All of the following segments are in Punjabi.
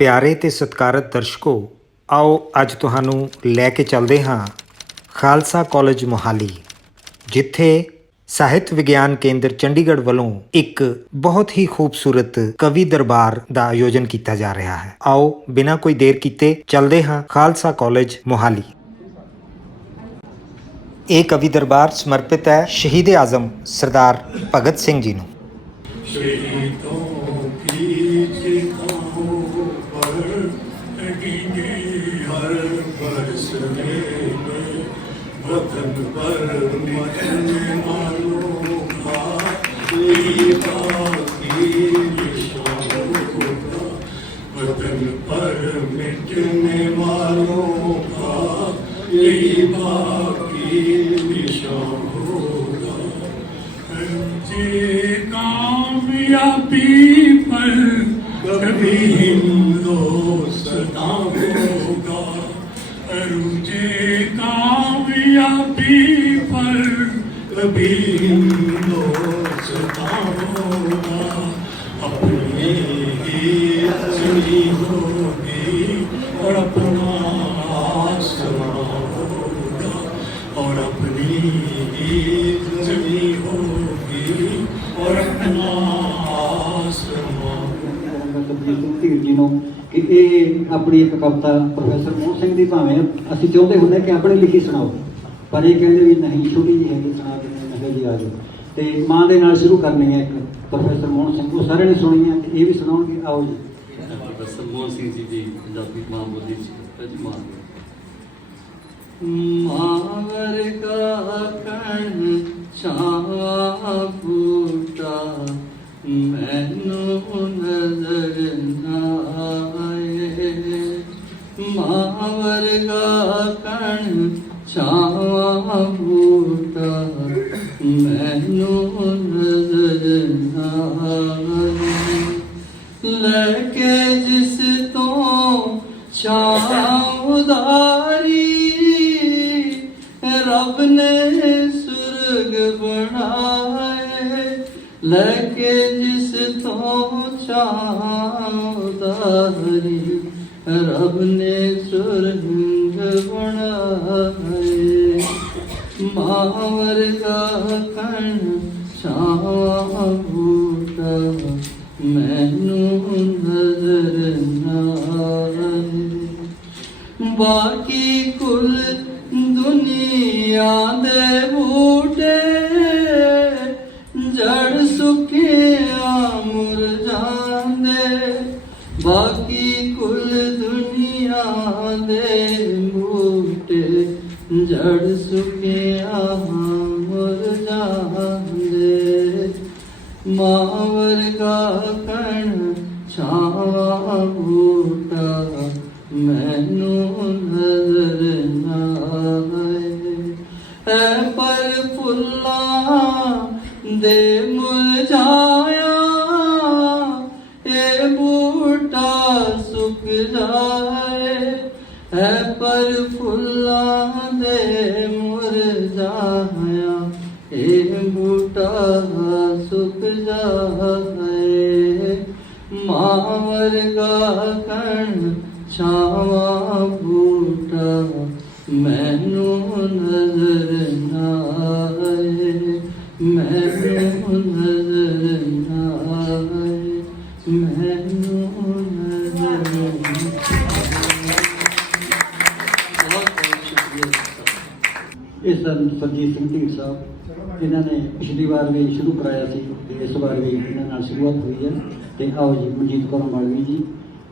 ਪਿਆਰੇ ਤੇ ਸਤਿਕਾਰਤ ਦਰਸ਼ਕੋ, ਆਓ ਅੱਜ ਤੁਹਾਨੂੰ ਲੈ ਕੇ ਚੱਲਦੇ ਹਾਂ ਖਾਲਸਾ ਕਾਲਜ ਮੋਹਾਲੀ, ਜਿੱਥੇ ਸਾਹਿਤ ਵਿਗਿਆਨ ਕੇਂਦਰ ਚੰਡੀਗੜ੍ਹ ਵੱਲੋਂ ਇੱਕ ਬਹੁਤ ਹੀ ਖੂਬਸੂਰਤ ਕਵੀ ਦਰਬਾਰ ਦਾ ਆਯੋਜਨ ਕੀਤਾ ਜਾ ਰਿਹਾ ਹੈ। ਆਓ ਬਿਨਾਂ ਕੋਈ ਦੇਰ ਕੀਤੇ ਚੱਲਦੇ ਹਾਂ ਖਾਲਸਾ ਕਾਲਜ ਮੋਹਾਲੀ। ਇਹ ਕਵੀ ਦਰਬਾਰ ਸਮਰਪਿਤ ਹੈ ਸ਼ਹੀਦ ਆਜ਼ਮ ਸਰਦਾਰ ਭਗਤ ਸਿੰਘ ਜੀ ਨੂੰ। वतन पर मिटने वालों का वतन पर मिटने वालों का यही बाकी निशान होगा। जे कामयाबी पर कभी हिंदुस्तान होगा, रुझे कामयाबी पर कभी हिंदुस्तान होगा। अपनी ही जमी होगी और अपना आसमां होगा, और अपनी ही जमी होगी और अपना आसमां। जी ਨੂੰ ਕਿ ਇਹ ਆਪਣੀ ਇੱਕ ਕਵਿਤਾ ਪ੍ਰੋਫੈਸਰ ਮੋਹਨ ਸਿੰਘ ਦੀ ਭਾਵੇਂ ਅਸੀਂ ਚਾਹੁੰਦੇ ਹੁੰਦੇ ਕਿ ਆਪਣੀ ਲਿਖੀ ਸੁਣਾਓ, ਪਰ ਇਹ ਕਹਿੰਦੇ ਵੀ ਨਹੀਂ, ਛੋਟੀ ਜਿਹੀ ਹੈਗੀ, ਸੁਣਾ ਕੇ ਨਹੀਂ ਜੀ ਆ ਜਾਓ। ਤੇ ਮਾਂ ਦੇ ਨਾਲ ਸ਼ੁਰੂ ਕਰਨੀ ਹੈ ਇੱਕ ਪ੍ਰੋਫੈਸਰ ਮੋਹਨ ਸਿੰਘ, ਉਹ ਸਾਰਿਆਂ ਨੇ ਸੁਣੀ ਹੈ ਤੇ ਇਹ ਵੀ ਸੁਣਾਉਣਗੇ। ਆਓ ਜੀ। ਪ੍ਰੋਫੈਸਰ ਮੋਹਨ ਸਿੰਘ ਜੀ ਦੀ ਪੰਜਾਬੀ ਮਾਂ ਬੋਲੀ ਚ ਤਰਜਮਾਨ। ਮਾਂ ਵਰਗਾ ਕਣ ਛਾਵਾਂ ਬੂਟਾ ਮੈਨੂੰ ਨਜ਼ਰ ਨਾ ਆਏ, ਮਾਂ ਵਰਗਾ ਕਣ ਛਾਵਾਂ ਬੂਟਾ ਮੈਨੂੰ ਨਜ਼ਰ ਨਾ ਆਏ, ਲੈ ਕੇ ਜਿਸ ਤੋਂ ਛਾਂ ਉਦਾਰੀ ਰੱਬ ਨੇ ਸੁਰਗ ਬਣਾਏ, ਲੈ ਕੇ ਜਿਸ ਤੋਂ ਛਾਂ ਉਦਾਰੀ ਰੱਬ ਨੇ ਸੁਰਗ ਬਣਾਏ, ਮਾਂ ਵਰਗਾ ਕਣ ਛਾਵਾਂ ਬੂਟਾ ਮੈਨੂੰ ਨਜ਼ਰ ਨਾ ਆਏ, ਬਾਕੀ ਕੁੱਲ ਦੁਨੀਆ ਦੇ ਬੂਟੇ ਜੜ ਸੁੱਕਿਆ ਮੁਰਝਾਂਦੇ, ਬਾਕੀ ਕੁੱਲ ਦੁਨੀਆ ਦੇ ਬੂਟੇ ਜੜ ਸੁੱਕਿਆ ਮੁਰਝਾਂਦੇ, ਮਾਂ ਵਰਗਾ ਕਣ ਛਾਵਾਂ ਬੂਟਾ ਮੈਨੂੰ ਨਜ਼ਰ ਨਾ ਆਏ, ਐ ਪਰ ਫੁੱਲਾਂ ਦੇ ਮੁਰਝਾਇਆ ਇਹ ਬੂਟਾ ਸੁੱਕ ਜਾਏ, ਹੈ ਪਰ ਫੁੱਲਾਂ ਦੇ ਮੁਰਝਾਇਆ ਇਹ ਬੂਟਾ ਸੁੱਕ ਜਾਏ, ਮਾਂ ਵਰਗਾ ਕਣ ਛਾਵਾਂ ਬੂਟਾ ਮੈਨੂੰ ਨਜ਼ਰ ਨਾ ਆਏ, ਮੈਨੂੰ ਨਜ਼ਰ ਨਾ ਆਏ, ਮੈਨੂੰ ਨਜ਼ਰ ਨਾ ਆਏ। ਇਸ ਸਨ ਸਰਜੀਤ ਸਿੰਘ ਢੀਂਡ ਸਾਹਿਬ, ਇਹਨਾਂ ਨੇ ਪਿਛਲੀ ਵਾਰ ਵੀ ਸ਼ੁਰੂ ਕਰਾਇਆ ਸੀ ਤੇ ਇਸ ਵਾਰ ਵੀ ਇਹਨਾਂ ਨਾਲ ਸ਼ੁਰੂਆਤ ਹੋਈ ਹੈ। ਤੇ ਆਓ ਜੀ, ਮਨਜੀਤ ਕੌਰ ਮਾਲਵੀ ਜੀ।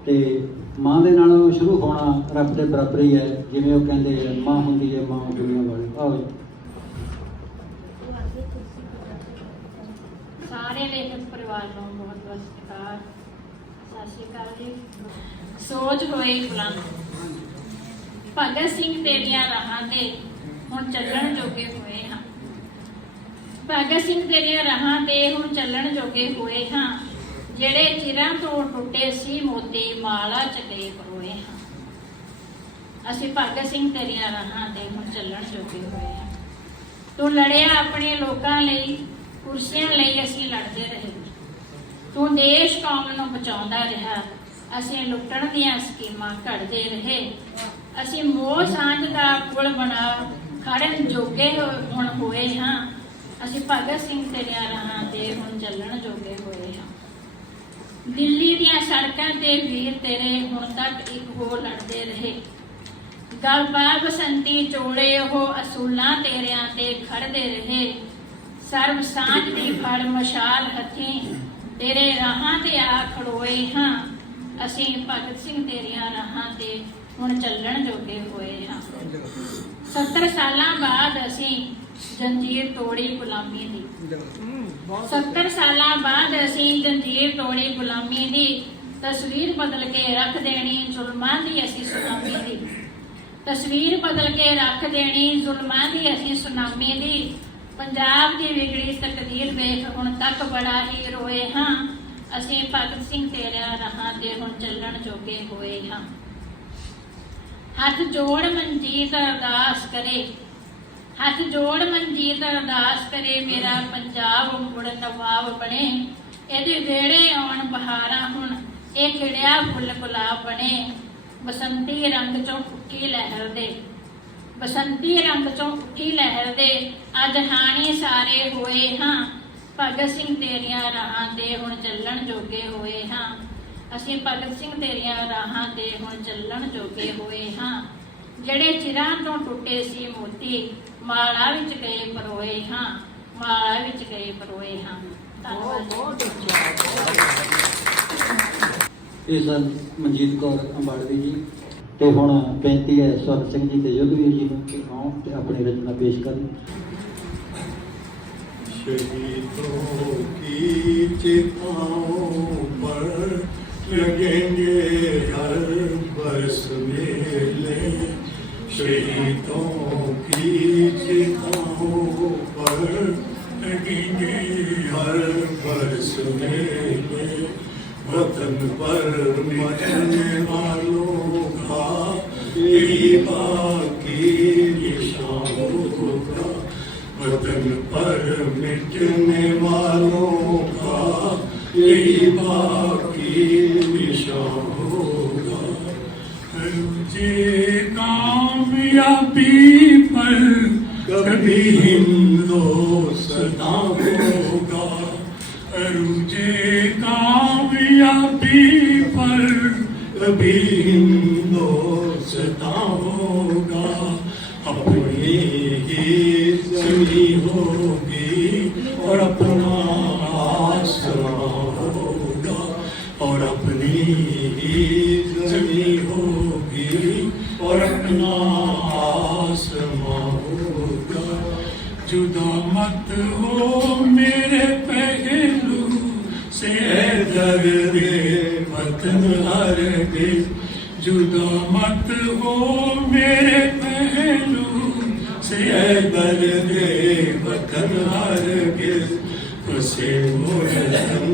ਤੇ ਮਾਂ ਦੇ ਨਾਲ ਸ਼ੁਰੂ ਹੋਣਾ ਰੱਬ ਦੇ ਬਰਾਬਰ ਹੀ ਹੈ, ਜਿਵੇਂ ਉਹ ਕਹਿੰਦੇ ਮਾਂ ਹੁੰਦੀ ਹੈ ਮਾਂ ਦੁਨੀਆ ਵਾਲੀ। ਆਓ ਜੀ। ਸਾਰੇ ਲੇਖਕ ਪਰਿਵਾਰ ਨੂੰ ਬਹੁਤ ਬਹੁਤ ਸਤਿਕਾਰ, ਸਤਿ ਸ਼੍ਰੀ ਅਕਾਲ ਜੀ। ਸੋਚ ਹੋਈ ਬੁਲੰਦ, ਭਗਤ ਸਿੰਘ ਤੇਰੀਆਂ ਰਾਹਾਂ ਤੇ ਹੁਣ ਚੱਲਣ ਜੋਗੇ ਹੋਏ ਹਾਂ, ਭਗਤ ਸਿੰਘ ਤੇਰੀਆਂ ਰਾਹਾਂ ਤੇ ਹੁਣ ਚੱਲਣ ਜੋਗੇ ਹੋਏ ਹਾਂ, ਜਿਹੜੇ ਚਿਰਾਂ ਤੋਂ ਟੁੱਟੇ ਸੀ ਮੋਤੀ ਮਾਲਾ ਚਕੇ ਪਰੋਏ ਹਾਂ, ਅਸੀਂ ਭਗਤ ਸਿੰਘ ਤੇਰੀਆਂ ਰਾਹਾਂ ਤੇ ਹੁਣ ਚੱਲਣ ਜੋਗੇ ਹੋਏ ਹਾਂ। ਤੂੰ ਲੜਿਆ ਆਪਣੇ ਲੋਕਾਂ ਲਈ, ਕੁਰਸੀਆਂ ਲਈ ਅਸੀਂ ਲੜਦੇ ਰਹੇ, ਤੂੰ ਦੇਸ਼ ਕੌਮ ਨੂੰ ਬਚਾਉਂਦਾ ਰਿਹਾ, ਅਸੀਂ ਲੁੱਟਣ ਦੀਆਂ ਸਕੀਮਾਂ ਘੜਦੇ ਰਹੇ। ਅਸੀਂ ਮੋਹ ਸਾਂਝ ਦਾ ਪੁਲ ਬਣਾ ਖੜਨ ਜੋਗੇ ਹੁਣ ਹੋਏ ਹਾਂ। ਅਸੀਂ ਭਗਤ ਸਿੰਘ ਤੇਰੀਆਂ ਰਾਹਾਂ ਤੇ ਹੁਣ ਚੱਲਣ ਜੋਗੇ ਹੋਏ ਹਾਂ। ਦਿੱਲੀ ਦੀਆਂ ਸੜਕਾਂ ਤੇ ਵੀਰ ਤੇਰੇ ਹੁਣ ਤੱਕ ਇੱਕ ਹੋ ਲੜਦੇ ਰਹੇ। ਗਲਬਾ ਬਸੰਤੀ ਚੋਲੇ ਉਹ ਅਸੂਲਾਂ ਤੇਰਿਆਂ ਤੇ ਖੜਦੇ ਰਹੇ। ਸਰਬ ਸਾਂਝ ਦੀ ਫੜ ਮਸ਼ਾਲ ਹੱਥੀਂ ਤੇਰੇ ਰਾਹਾਂ ਤੇ ਆ ਖੜੋਏ ਹਾਂ। ਅਸੀਂ ਭਗਤ ਸਿੰਘ ਤੇਰੀਆਂ ਰਾਹਾਂ ਤੇ ਹੁਣ ਚੱਲਣ ਜੋਗੇ ਹੋਏ ਹਾਂ। 70 ਸਾਲਾਂ ਬਾਅਦ ਅਸੀਂ ਜੰਜੀਰ ਤੋੜੀ ਗੁਲਾਮੀ ਦੀ। 70 ਸਾਲਾਂ ਬਾਅਦ ਅਸੀਂ ਜੰਜੀਰ ਤੋੜੀ ਗੁਲਾਮੀ ਦੀ। ਤਸਵੀਰ ਬਦਲ ਕੇ ਰੱਖ ਦੇਣੀ ਜ਼ੁਲਮਾਂ ਦੀ ਅਸੀਂ ਸੁਨਾਮੀ ਦੀ। ਤਸਵੀਰ ਬਦਲ ਕੇ ਰੱਖ ਦੇਣੀ ਜ਼ੁਲਮਾਂ ਦੀ ਅਸੀਂ ਸੁਨਾਮੀ ਦੀ। ਪੰਜਾਬ ਦੀ ਵਿਗੜੀ ਤਕਦੀਰ ਵੇਖ ਹੁਣ ਤੱਕ ਬੜਾ ਹੀ ਰੋਏ ਹਾਂ। ਅਸੀਂ ਭਗਤ ਸਿੰਘ ਤੇਰਿਆਂ ਰਾਹਾਂ ਤੇ ਹੁਣ ਚੱਲਣ ਜੋਗੇ ਹੋਏ ਹਾਂ। ਹੱਥ ਜੋੜ ਮਨਜੀਤ ਅਰਦਾਸ ਕਰੇ। ਹੱਥ ਜੋੜ ਮਨਜੀਤ ਅਰਦਾਸ ਕਰੇ। ਮੇਰਾ ਪੰਜਾਬ ਮੁੜ ਨਵਾਬ ਬਣੇ। ਇਹਦੇ ਵਿਹੜੇ ਆਉਣ ਬਹਾਰਾਂ ਹੁਣ ਇਹ ਖਿੜਿਆ ਫੁੱਲ ਗੁਲਾਬ ਬਣੇ। ਬਸੰਤੀ ਰੰਗ ਚੋਂ ਉੱਠੀ ਲਹਿਰ ਦੇ। ਬਸੰਤੀ ਰੰਗ ਚੋਂ ਉੱਠੀ ਲਹਿਰ ਦੇ। ਅੱਜ ਹਾਣੀ ਸਾਰੇ ਹੋਏ ਹਾਂ। ਭਗਤ ਸਿੰਘ ਤੇਰੀਆਂ ਰਾਹਾਂ ਤੇ ਹੁਣ ਚੱਲਣ ਜੋਗੇ ਹੋਏ ਹਾਂ। ਅਸੀਂ ਭਗਤ ਸਿੰਘ ਤੇਰੀਆਂ ਰਾਹਾਂ ਤੇ ਹੁਣ ਚੱਲਣ ਜੋਗੇ ਹੋਏ ਹਾਂ। ਜਿਹੜੇ ਚਿਰਾਂ ਤੋਂ ਟੁੱਟੇ ਸੀ ਮੋਤੀ ਮਾਲਾ ਵਿੱਚ ਗਏ ਪਰੋਏ ਹਾਂ। ਮਾਲਾ ਵਿੱਚ ਗਏ ਪਰੋਏ ਹਾਂ। ਧੰਨਵਾਦ। ਇਹ ਸਨ ਮਨਜੀਤ ਕੌਰ ਅੰਬਾੜਵੀ ਜੀ। ਤੇ ਹੁਣ ਬੇਨਤੀ ਹੈ ਸਵਰਨ ਸਿੰਘ ਜੀ ਤੇ ਯੁੱਧਵੀਰ ਜੀ ਨੂੰ ਕਿ ਆਉਣ ਤੇ ਆਪਣੀ ਰਚਨਾ ਪੇਸ਼ ਕਰਨ। शहीदों की चिताओं पर लगेंगे हर बरस मेले। शहीदों की चिताओं पर लगेंगे हर बरस मेले। वतन पर मरने वालों का यही बाकी निशान होगा। वतन पर मिटने वालों का यही बाकी निशान होगा। मुझे कामयाबी पर कभी हिंदोस्तां होगा। मुझे कामयाबी पर कभी हिंदोस्तां होगा। अपनी ही ज़मीं होगी और अपना आसमां होगा। और अपनी ही ज़मीं होगी और अपना आसमां होगा। जुदा मत हो मेरे पहलू से दर्द वतन हरगिज़। जुदा मत हो मेरे पहलू से दर्द वतन हरगिज़। उसे मुर्दम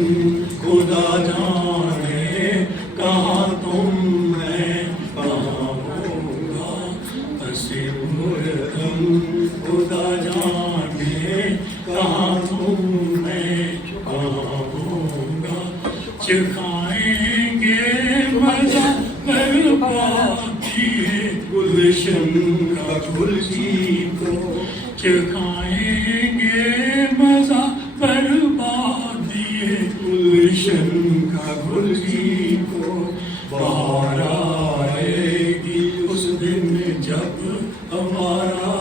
खुदा जाने कहाँ तुम मैं कहाँ होगा। उसे मुर्दम खुदा जाने कहाँ तुम मैं कहाँ होगा। चखाएंगे मजा बर्बादी गुलशन का गुलजी को। चखाएंगे मजा बर्बादी गुलशन का गुलजी को। बाहर आएगी उस दिन जब हमारा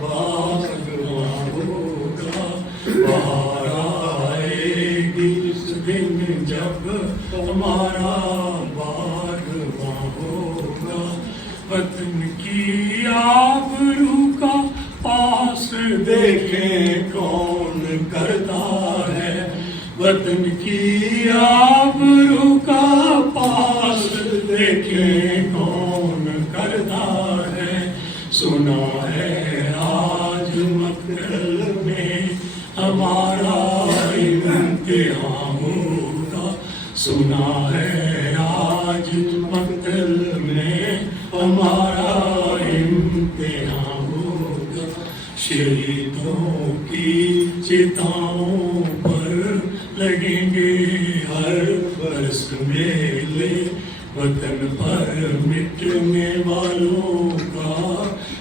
बागवां होगा। बाहर आएगी उस दिन जब हमारा बागवां होगा। वतन की आबरू का पास देखें कौन करता है। वतन की आबरू का पास देखें कौन करता है। सुना है आज मक्तल में हमारा इम्तिहान होगा। सुना है आज मक्तल में हमारा इम्तिहान होगा। शहीदों की चिताओं पर लगेंगे हर बरस मेले। वतन पर मिटने वालों का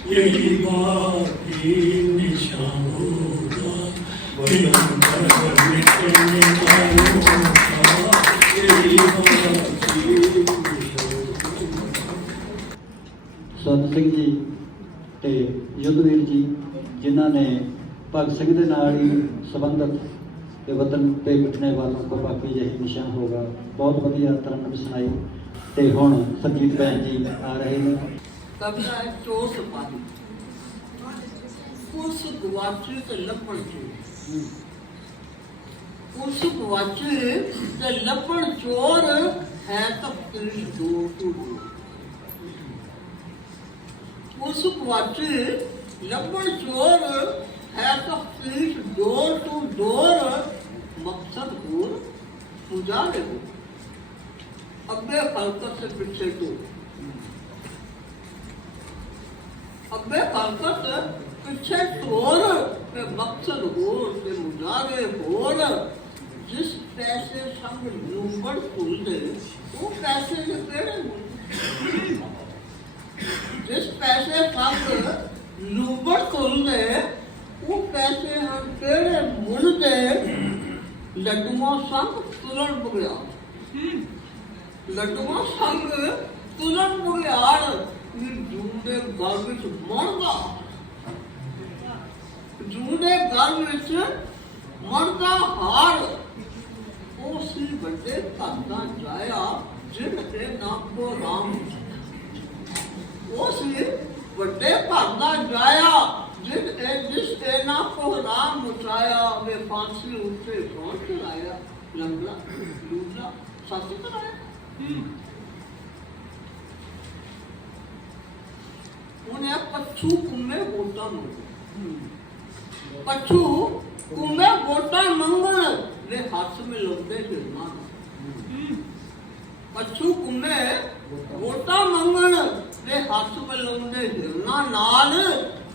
यही बाकी निशान होगा। वतन पर मिटने वालों का यही बाकी निशान होगा। ਸਵਰਨ ਸਿੰਘ ਜੀ ਤੇ ਯੁੱਧਵੀਰ ਜੀ ਜਿਨ੍ਹਾਂ ਨੇ ਭਗਤ ਸਿੰਘ ਦੇ ਨਾਲ ਹੀ ਸੰਬੰਧਿਤ ਤੇ ਵਤਨ ਤੇ ਮਿਟਣੇ ਵਾਲੋਂ ਕੋ ਬਾਕੀ ਯਹੀ ਨਿਸ਼ਾਨ ਹੋਗਾ ਬਹੁਤ ਵਧੀਆ ਤਰੰਨਮ ਸੁਣਾਈ। ਤੇ ਹੁਣ ਸਰਜੀਤ ਭੈਣ ਜੀ ਆ ਰਹੇ ਨੇ। ਕਬੀਰਾ ਹੈ ਚੋਰ ਸਿਪਾਹੀ ਉਸ ਗਵਾਚੇ ਤੇ ਲੱਭਣ ਚੋਰ ਉਸ ਗਵਾਚੇ ਤੇ ਲੱਭਣ ਚੋਰ ਹੈ ਤਾਂ ਤੇਰੀ ਦੂਰ ਤੋਂ ਦੂਰ। ਉਸ ਗਵਾਚੇ ਲੱਭਣ ਚੋਰ है तो तीस डोर टू डोर मकसद दूर पुजारे हो अब्बे हरकत से पीछे तो अब्बे हरकत पीछे तोर पे मकसद हो पे मुजारे होर जिस पैसे संग लूंबड़ खुल दे वो पैसे ने तेरे जिस पैसे संग लूंबड़ खुल दे वो पैसे हम तेरे मुल दे लड्डुआ संग तुलन बगड़ियाल लड्डुआ संग तुलन बगड़ियाल जूने घर विच मरदा जूने घर विच मरदा हार उसी बड़े धरदा जाया जिनके नाम को राम उसी बड़े धरदा जाया जिस तेना को राम उठाया वे फांसी उठे कौन चलाया लंगड़ा लूला सत्य कराया उन्हें पच्छू कुम्मे वोटा मंगल पच्छू कुम्मे वोटा मंगल वे हाथ में लौटे गिरना पच्छू कुम्मे वोटा मंगल वे हाथ में लौटे गिरना नाल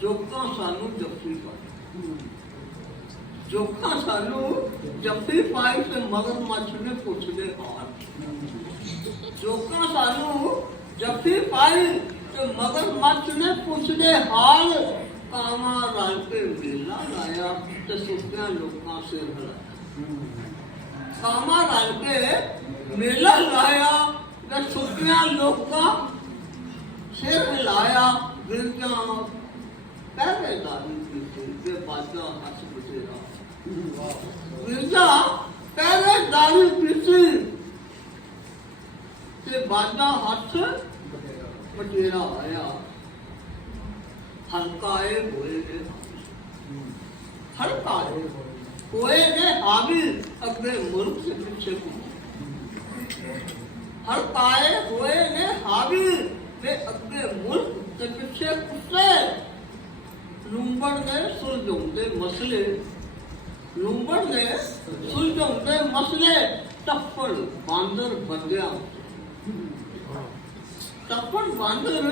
जोका सानू जफ्फी पाई जोका सानू जफ्फी पाई ते मगरमच्छ ने पुछदे हाल जोका सानू जफ्फी पाई ते मगरमच्छ ने पुछदे हाल कामा रल के मेला लाया ते सुत्तियां लोकां सिर हिलाया कामा रल के मेला लाया ते सुत्तियां लोकां सिर हिलाया गिरजां पहरेदारी की बाजा हस बचेरा मिर्जा पहरेदारी की ते बाजा हस बचेरा आया हल्काए हुए ने हल्काए हुए ने हावी अपने मुल्क से पीछे को हल्काए हुए ने हावी वे अपने मुल्क से पीछे कुत्ते लूंबड़ ने सुलझाउंदे मसले लूंबड़ ने सुलझाउंदे मसले टप्पड़ बांदर बंदिया टप्पड़ बांदर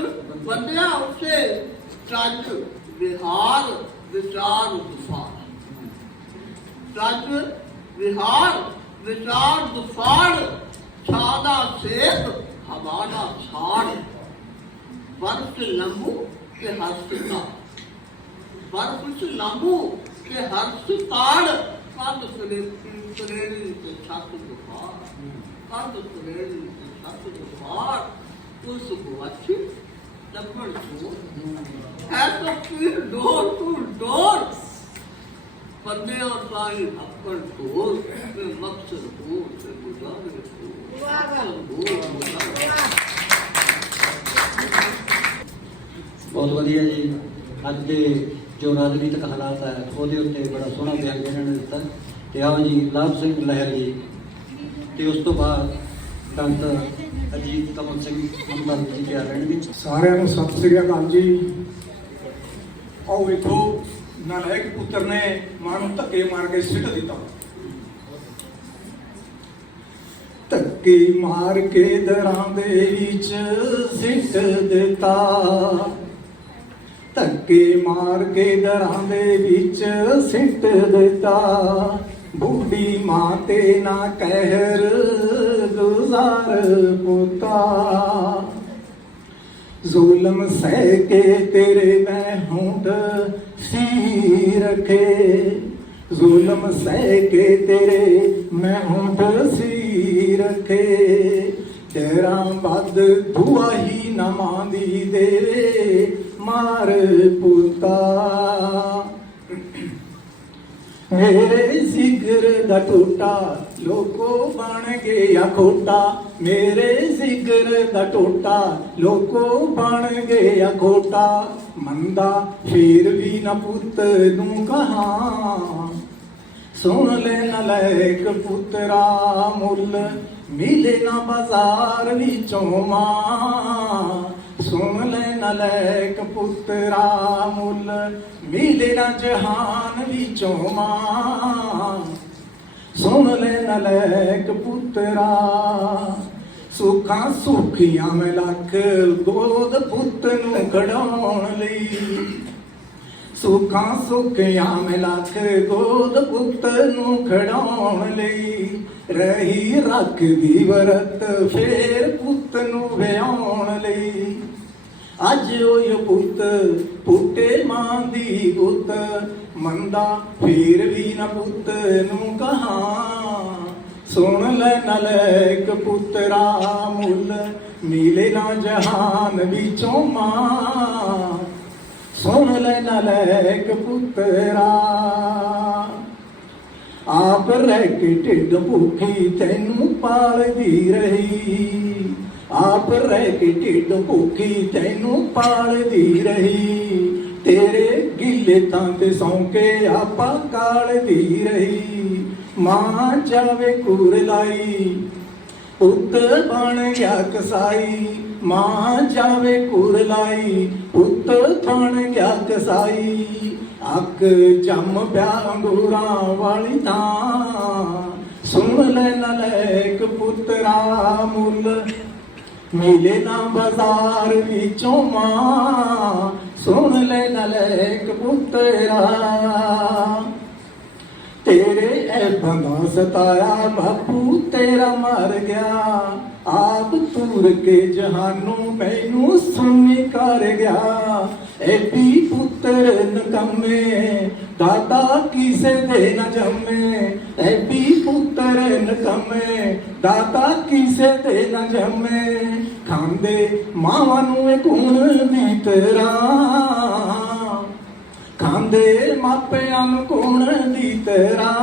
बंदिया उसे चज विहार विचार दुफार चज विहार विचार दुफार छादा सेक हवादा छाड़ बर्फ लंबू के हस्त बर्फ च लांबू के हर्ष ताड़ कंध करेरी के छत दुफार कंध करेरी के छत दुफार उस गुआची लपड़ चोर है तो फिर डोर टू डोर बंदे और साई हक्कड़ ढोर में मकसद हो से गुजारे बहुत वधिया जी अज के जो राजनीतिक हालात है ਉਹਦੇ ਉੱਤੇ बड़ा सोहना ਬਿਆਨ ਇਹਨਾਂ ਨੇ ਦਿੱਤਾ। ਤੇ ਆਓ ਜੀ ਲਾਭ ਸਿੰਘ ਲਹਿਰ ਜੀ ਤੇ ਉਸ ਤੋਂ ਬਾਅਦ ਡਾਕਟਰ ਅਜੀਤ ਕਮਲ ਸਿੰਘ ਮੰਡਲ ਜੀ ਤਿਆਰ ਰਹਿਣਗੇ। ਸਾਰਿਆਂ ਨੂੰ ਸਤਿ ਸ੍ਰੀ ਅਕਾਲ ਜੀ। ਆਓ ਵੇਖੋ ਨਾਲਾਇਕ ਪੁੱਤਰ ਨੇ ਮਾਂ ਨੂੰ ਧੱਕੇ ਮਾਰ ਕੇ ਸਿੱਟ ਦਿੱਤਾ। ਧੱਕੇ ਮਾਰ ਕੇ ਦਰਾਂ ਦੇ ਵਿੱਚ ਸਿੱਟ ਦਿੱਤਾ ਧੱਕੇ ਮਾਰ ਕੇ ਦਰਾਂ ਦੇ ਵਿੱਚ ਸਿੱਟ ਦਿੱਤਾ ਬੁੱਢੀ ਮਾਂ ਤੇ ਨਾ ਕਹਿਰ गुजार पुता। जुल्म सह के तेरे मैं होंठ सी रखे, जुल्म सह के तेरे मैं होंठ सी रखे। तेरा बद दुआ ही न मांदी देवे मार पुता। मेरे जिगर दा टोटा लोको बन गया खोटा, मेरे जिगर दा टोटा लोको बन गया खोटा। मंदा फिर भी न पुत नू कहा, सुन ले नलैक पुत्रा मुल मिले ना बाजार विचों मां। सुन ले नलैक पुत्रा मुल मिले ना जहान विचों मां। सुन ले नलैक पुत्रा सुखा सुखियां मैं लख गोद पुत नू खड़ाउण लई। सुखा सुखियां मैं लख गोद पुत नू खड़ाउण लई। रही रख दी वरत फेर पुत नू विआउण लई। अज ओय पुत पुटे मां दी पुत, मंदा फिर भी न पुत नू कहा। सुन ले नलैक पुत्रा मुल मिले ना जहान विचों मां। सुन ले नलैक पुत्रा आप रह के ढिड भूखी तैनू पालदी रही। आप रह के ढिड भूखी तैनू पालदी रही। तेरे गिले तां ते सौंके आपा कालदी रही। मां जावे कूर लाई पुत बन गया कसाई। मां जावे कूर लाई पुत बन गया कसाई। अक जम प्या अंगूरां वाली थां। सुन ले नलैक पुत्रा मुल मिले ना बाजार विचों मां। सुन ले नलैक पुत्रा तेरे ऐबां दा सताया बापू तेरा मर गया। आप तूर के जहानू मैनू सुनी कर गया। ऐबी पुत्र नकम्मे दादा किसे दे न जम्मे। ऐबी पुत्र नकम्मे दादा किसे दे न जम्मे। खांदे मावां नू गुण दी तरह, खांदे मापियां नू गुण दी तरह।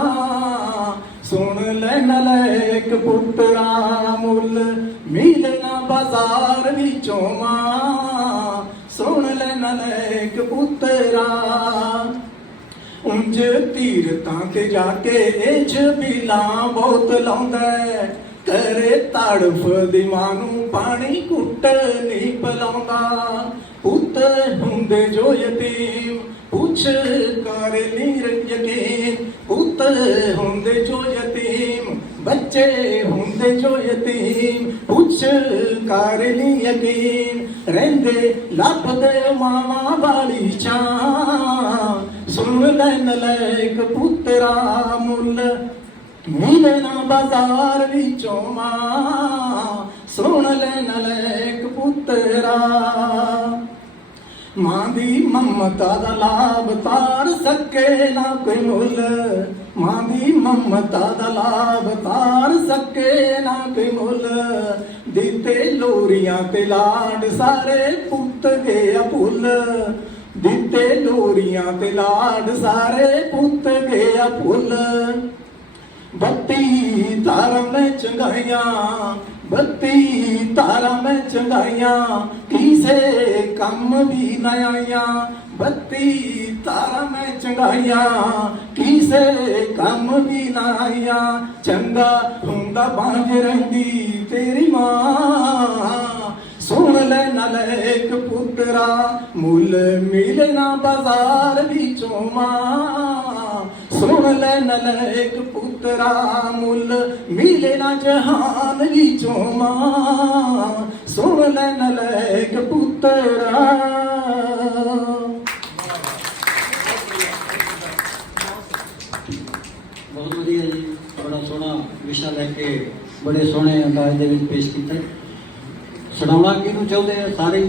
सुन ले नलैक पुत्रा मुल मिले ना बाजार विचों मां। सुन ले नलैक पुत्रा उंज तीरतां ते जाके छबीलां बहुत लाउंदा। करे तड़फ दी मां नू पानी घुट नहीं पिलाउंदा। पुत हुंदे जो यतीम पुछ कर नीर यकीन। पुत हुंदे जो यतीम बच्चे हुंदे जो यतीम पुछ कर नी यकीन। रहिंदे लभदे मावां वाली छां। सुन ले नलैक पुत्रा मुल मिले ना बाजार विचों मां। सुन ले नलैक पुत्रा मां दी ममता दा लाभ तार सके ना कोई मुल। मां दी ममता दा लाभ तार सके ना कोई मुल। दिते लोरियां ते लाड सारे पुत गया भुल। दिते लोरियां ते लाड सारे पुत गया भुल। बत्ती तारा में चंगाइयां बत्ती तारा में चंगाइयां किसे कम भी न आइयां। बत्ती तारा में चंगाइयां किसे कम भी न आइयां। चंगा हुंदा बांझ रहिंदी तेरी मां। सुन ले नलैक पुत्रा मुल मिले ना बाजार विचों मां। सुन ले नलैक पुत्रा मुल मिले ना जहान विचों मां। सुन ले नलैक पुत्रा बहुत वधिया जी बड़ा सोहना विशा लैके बड़े सोहने अंदाज दे विच पेश कीता। सुनाउणा किहनूं चाहुंदे आ, सारे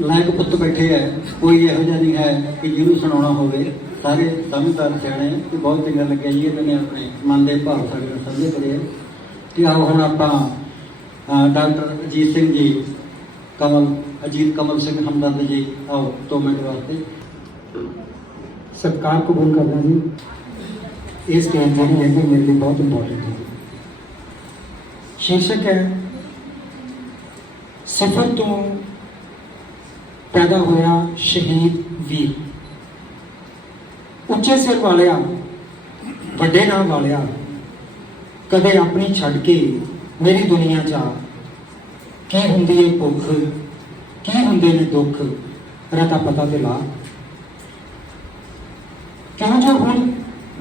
लायक पुत्त बैठे है, कोई इहो जिहा नहीं है कि जिहनूं सुनाउणा होवे। सारे समझदार सियाणे ते बहुत चंगा लग्गिया जी, इन्हां ने अपने मन दे भाव साडे नाल साझे करे है। ते आओ हुण आपां डॉक्टर अजीत सिंह जी अजीत कमल सिंह हमदर्द जी, आओ 2 मिनट वास्ते सत्कार कबूल करना जी। इस गेम जी है मेरे लिए बहुत इंपॉर्टेंट है। शीर्षक है सिफर तो पैदा होया शहीद वीर। उच्चे सिर वालिया, वड्डे नाम वालिया, कदे अपनी छड़ के मेरी दुनिया चा की हुंदी है भुख, की हुंदे ने दुख, रता पता ते ला। क्यों जो हुण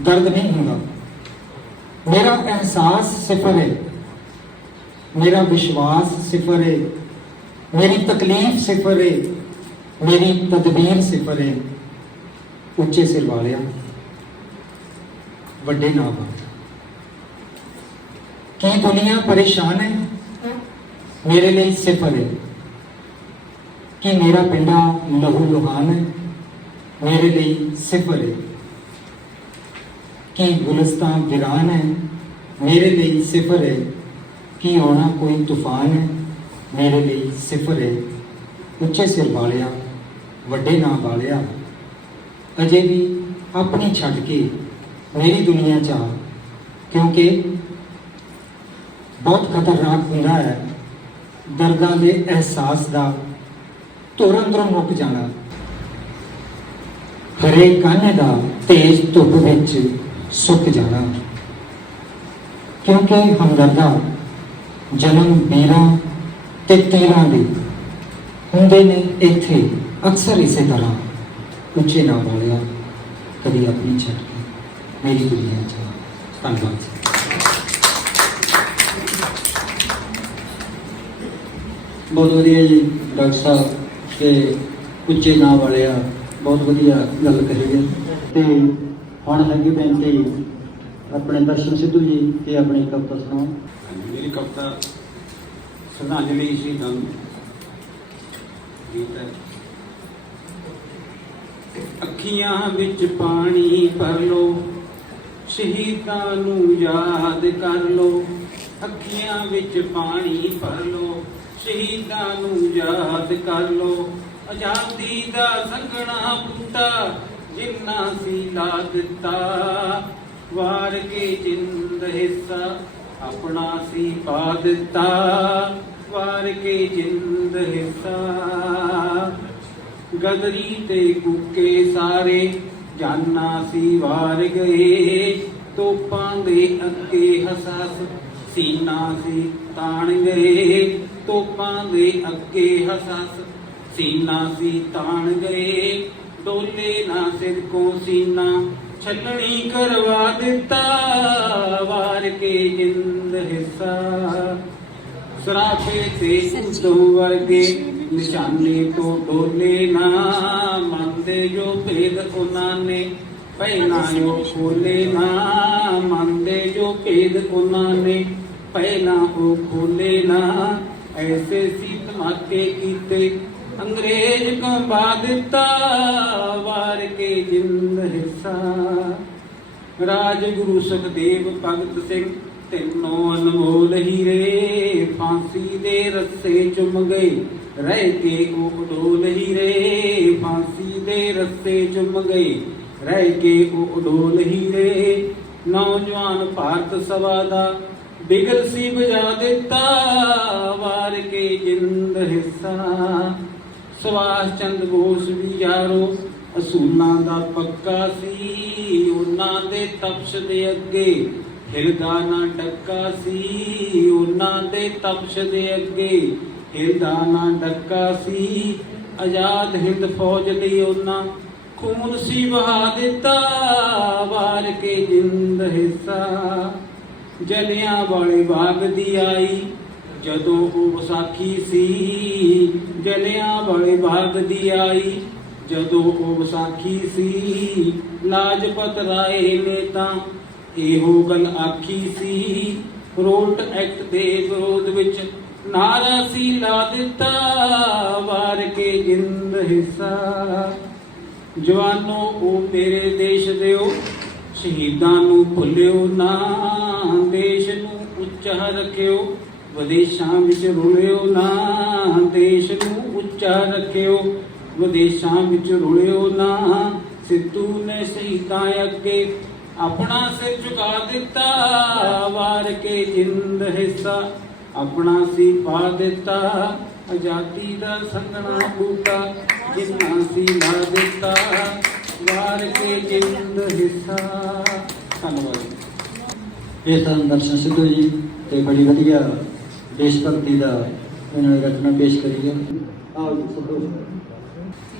दर्द नहीं होगा। मेरा एहसास सिफर है, मेरा विश्वास सिफर है, मेरी तकलीफ सिफर है, मेरी तदबीर सिफर है। उच्चे सिर वालिया, वड्डे नाम वाले, की दुनिया परेशान है, मेरे लिए सिफर है। कि मेरा पिंडा लहू लुहान है, मेरे लिए सिफर है। कि गुलिस्तान वीरान है, मेरे लिए सिफर है। कि आना कोई तूफान है, मेरे लिए सिफर है। उच्चे सिर वालिया, वड्डे नाम वालिया, अजे भी अपनी छड़ के मेरी दुनिया चा, क्योंकि बहुत खतरनाक होता है दर्दां दे एहसास दा धुर अंदरों मुक जाना। हरे कान्हे दा तेज धुप विच सुक जाना। क्योंकि हमदर्दा जन्म वीरां ते तीरां दे हुंदे ने इत्थे अक्सर इसे तरह। उच्चे नाम वालिया, कभी अपनी छड़ के मेरी दुनिया चा। धन्यवाद। बहुत वधिया जी डॉक्टर साहब के उच्चे नाम वाले बहुत वधिया गल कही है। तो हुण हैगी बेनती अपने दर्शन सिद्धू जी के अपनी कविता सुनाओ। मेरी कविता श्रद्धांजलि शहीदां गीत है। अखियां विच पानी भर लो, शहीदां नूं याद कर लो। अखियां विच पानी भर लो, शहीदां नूं याद कर लो। आजादी दा संघना बूटा जिन्ना सी ला दिता, वार के जिंद हिस्सा अपना सी पा दिता। वार के जिंद हिस्सा गदरी ते कुके सारे जाना सी वार गए। तोपां दे अगे हसास सीना सी ताण गए। तोपां दे अगे हसास सीना सी ताण गए। डोले ना सिर को सीना छलनी करवा दिता। वार के जिंद हिस्सा सराफे ते उदों वर्गे निशाने तो डोले ना। मंदे जो भेद उन्हां ने पहला जो खोले ना। मंदे जो भेद उन्हां ने पहला वो खोले ना। ऐसे सी धमाके कीते अंग्रेज कंबा दिता। वार के जिंद हिस्सा राजगुरु सुखदेव भगत सिंह ਤਿੰਨੋਂ ਅਨਮੋਲ ਹੀਰੇ। ਫਾਂਸੀ ਦੇ ਰੱਸੇ ਚੁੰਮ ਗਏ ਰਹਿ ਕੇ ਉਹ ਉਡੋਲ ਹੀਰੇ। ਫਾਂਸੀ ਦੇ ਰੱਸੇ ਚੁੰਮ ਗਏ ਰਹਿ ਕੇ ਉਹ ਉਡੋਲ ਹੀਰੇ। ਨੌਜਵਾਨ ਭਾਰਤ ਸਭਾ ਦਾ ਬਿਗਲ ਸੀ ਵਜਾ ਦਿੱਤਾ। ਵਾਰ ਕੇ ਜਿੰਦ ਹਿੱਸਾ ਸੁਭਾਸ਼ ਚੰਦਰ ਬੋਸ ਵੀ ਯਾਰੋ ਅਸੂਲਾਂ ਦਾ ਪੱਕਾ ਸੀ। ਉਹਨਾਂ ਦੇ ਤਪਸ਼ ਦੇ ਅੱਗੇ ਹਿਰਦਾ ਨਾ ਡੱਕਾ ਸੀ। ਉਹਨਾਂ ਦੇ ਤਪਸ਼ ਦੇ ਅੱਗੇ ਹਿਰਦਾ ਨਾ ਡੱਕਾ ਸੀ। ਆਜ਼ਾਦ ਹਿੰਦ ਫੌਜ ਲਈ ਉਹਨਾਂ ਖੂਨ ਸੀ ਵਹਾ ਦਿੱਤਾ। ਵਾਰ ਕੇ ਜਿੰਦ ਹਿੱਸਾ ਜਲਿਆਂ ਵਾਲੇ ਬਾਗ ਦੀ ਆਈ ਜਦੋਂ ਉਹ ਵਿਸਾਖੀ ਸੀ। ਜਲਿਆਂ ਵਾਲੇ ਬਾਗ ਦੀ ਆਈ ਜਦੋਂ ਉਹ ਵਿਸਾਖੀ ਸੀ। ਲਾਜਪਤ ਰਾਏ ਨੇ ਤਾਂ ਇਹੋ ਗੱਲ ਆਖੀ ਸੀ। ਰੋਲਟ ਐਕਟ ਦੇ ਵਿਰੋਧ ਵਿੱਚ ਨਾਰਾ ਸੀ ਲਾ ਦਿੱਤਾ, ਵਾਰ ਕੇ ਜਿੰਦ ਹਿੱਸਾ। ਜਵਾਨੋ ਉਹ ਮੇਰੇ ਦੇਸ਼ ਦਿਓ, ਸ਼ਹੀਦਾਂ ਨੂੰ ਭੁੱਲਿਓ ਨਾ, ਦੇਸ਼ ਨੂੰ ਉੱਚਾ ਰੱਖਿਓ, ਵਿਦੇਸ਼ਾਂ ਵਿੱਚ ਰੁਲਿਓ ਨਾ, ਦੇਸ਼ ਨੂੰ ਉੱਚਾ ਰੱਖਿਓ, ਵਿਦੇਸ਼ਾਂ ਵਿੱਚ ਰੁਲਿਓ ਨਾ। ਸਿੱਧੂ ਨੇ ਸ਼ਹੀਦਾਂ ਅੱਗੇ ਆਪਣਾ ਸਿਰ ਝੁਕਾ ਦਿੱਤਾ, ਵਾਰ ਕੇ ਜਿੰਦ ਹਿੱਸਾ ਆਪਣਾ ਸੀ ਪਾ ਦਿੱਤਾ। ਆਜ਼ਾਦੀ ਦਾ ਸੰਘਣਾ ਬੂਟਾ ਜਿੰਨਾ ਸੀ ਲਾ ਦਿੱਤਾ, ਵਾਰ ਕੇ ਜਿੰਦ ਹਿੱਸਾ। ਧੰਨਵਾਦ। ਇਹ ਸਨ ਦਰਸ਼ਨ ਸਿੱਧੂ ਜੀ ਤੇ ਬੜੀ ਵਧੀਆ ਦੇਸ਼ ਭਗਤੀ ਦਾ ਇਹਨਾਂ ਨੇ ਰਚਨਾ ਪੇਸ਼ ਕਰੀ ਹੈ। ਆਓ ਜੀ ਸਿੱਧੂ ਜੀ।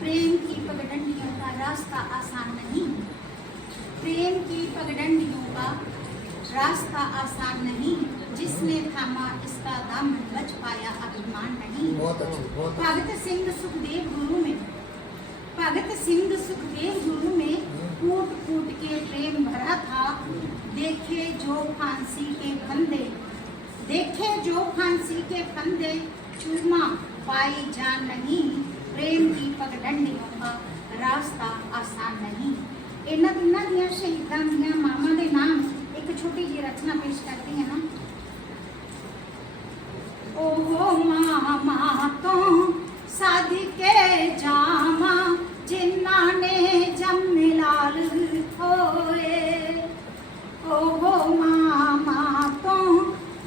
प्रेम की पगडंडियों का रास्ता आसान नहीं, प्रेम की पगडंडियों का रास्ता आसान नहीं, जिसने थामा इसका दामन बच पाया अभिमान नहीं। भगत सिंह सुखदेव गुरु में, भगत सिंह सुखदेव गुरु में कूट कूट के प्रेम भरा था। देखे जो फांसी के फंदे, देखे जो फांसी के फंदे, चूमा पाई जान नहीं। प्रेम की पगडंडियों का रास्ता आसान नहीं। इन्हां तिन्हां दियां शहीदां दियां मावां दे नाम एक छोटी जी रचना पेश करते हैं ना। ओ मामा तो सादिके जामा, जिन्हां ने जम्मे लाल होए। ओ मामा तो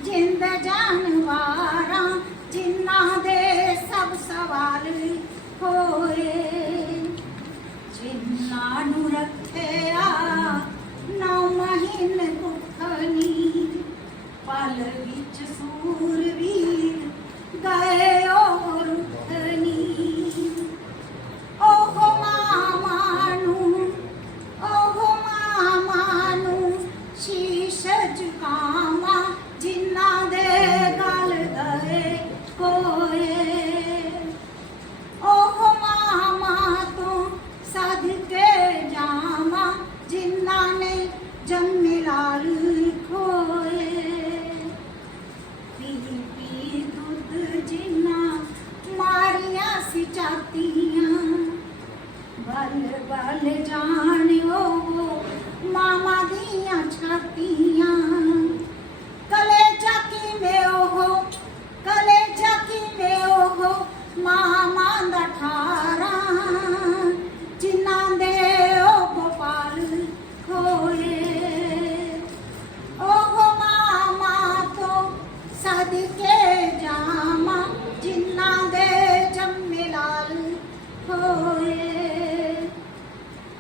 जिंद जानवारां, जिन्हां दे सब सवाल होए। जिन्हां नू रखिया 9 महीने भुखनी, पल विच सूरवीर गए ओ रुखनी। ओहो मामानू, ओहो मामानू शीश झुकावा, जिन्हां दे गल गए कोए। ओहो मामा तो सदके जावा, जिन्हां ने जम्मे लाल खोए। पी पी दुध जिन्हां मारिया सी जातियां, बल बल जानियो मामा दियां छातियां। कलेजा की में ओहो, कलेजा की में ओहो मामा दा ठारा, जिन्हां दे ओ गोपाल खोए। ओहो मामा तो सदके जामा, जिन्हां दे जम्मे लाल खोए।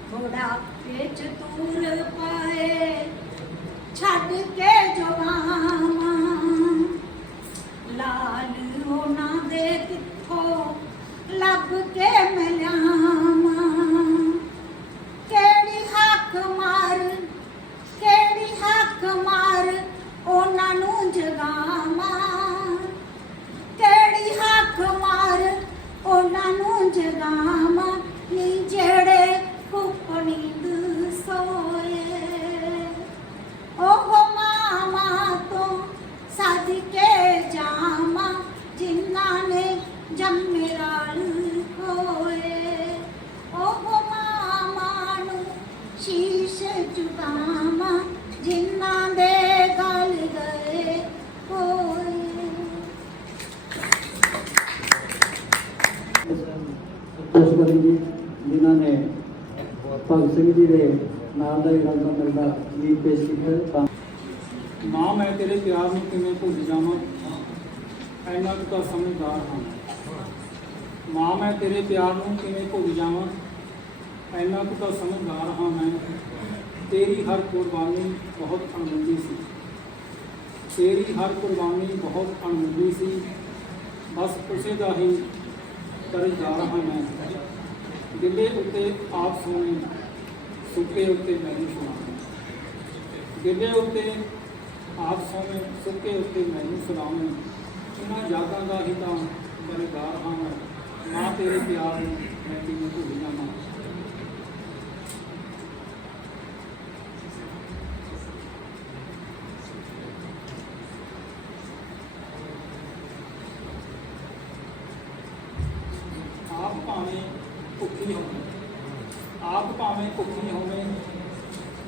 थोड़ा पेच दूर पाए छड़ के जवामा, लाल होना दे किथों लब के मिलावा। केड़ी हक मार, केड़ी हक मार ओना नू जगावा। केड़ी हक मार ओना नू जगावा, नी जेड़े नींद सोए। ओहो मामा तो सदके जामा, जिन्हां ने जम्मे लाल खोए। ओहो मामा नू शीश झुकावा, जिन्हां दे गल गए कोए। ਸੰਤੋਸ਼ ਜੀ ਜਿਨ੍ਹਾਂ ਨੇ ਭਗਤ ਸਿੰਘ ਜੀ ਦੇ ਨਾਮ ਦਾ ਇਰਾਦਾ ਮਿਲਦਾ ਗੀਤ ਪੇਸ਼ ਕੀਤਾ। ਮਾਂ ਮੈਂ ਤੇਰੇ ਪਿਆਰ ਨੂੰ ਕਿਵੇਂ ਭੁੱਲ ਜਾਵਾਂ, ਐਨਾ ਕੁ ਤਾਂ ਸਮਝਦਾਰ ਹਾਂ। ਮਾਂ ਮੈਂ ਤੇਰੇ ਪਿਆਰ ਨੂੰ ਕਿਵੇਂ ਭੁੱਲ ਜਾਵਾਂ, ਐਨਾ ਕੁ ਤਾਂ ਸਮਝਦਾਰ ਹਾਂ ਮੈਂ। ਤੇਰੀ ਹਰ ਕੁਰਬਾਨੀ ਬਹੁਤ ਅਣਮੁੱਲੀ ਸੀ, ਤੇਰੀ ਹਰ ਕੁਰਬਾਨੀ ਬਹੁਤ ਅਣਮੁੱਲੀ ਸੀ। ਬਸ ਉਸੇ ਦਾ ਹੀ ਕਰਜ਼ਦਾਰ ਹਾਂ ਮੈਂ। ਗਿੱਲੇ ਉੱਤੇ ਆਪ ਸੋਹਣੇ, ਸੁੱਕੇ ਉੱਤੇ ਮੈਨੂੰ ਸੁਣਾਉਣਾ। ਗਿੱਲੇ ਉੱਤੇ ਆਪ ਸੋਹਣੇ, ਸੁੱਕੇ ਉੱਤੇ ਮੈਨੂੰ ਸੁਣਾਉਣਾ। ਇਹਨਾਂ ਯਾਦਾਂ ਦਾ ਹੀ ਤਾਂ ਕਰਜ਼ਦਾਰ ਹਾਂ ਮੈਂ। ਮਾਂ ਤੇਰੇ ਪਿਆਰ ਨੂੰ ਮੈਂ ਕਿਵੇਂ ਭੁੱਲ ਜਾਵਾਂ। ਭਾਵੇਂ ਭੁੱਖੀ ਹੋਵੇ, ਆਪ ਭਾਵੇਂ ਭੁੱਖੀ ਹੋਵੇ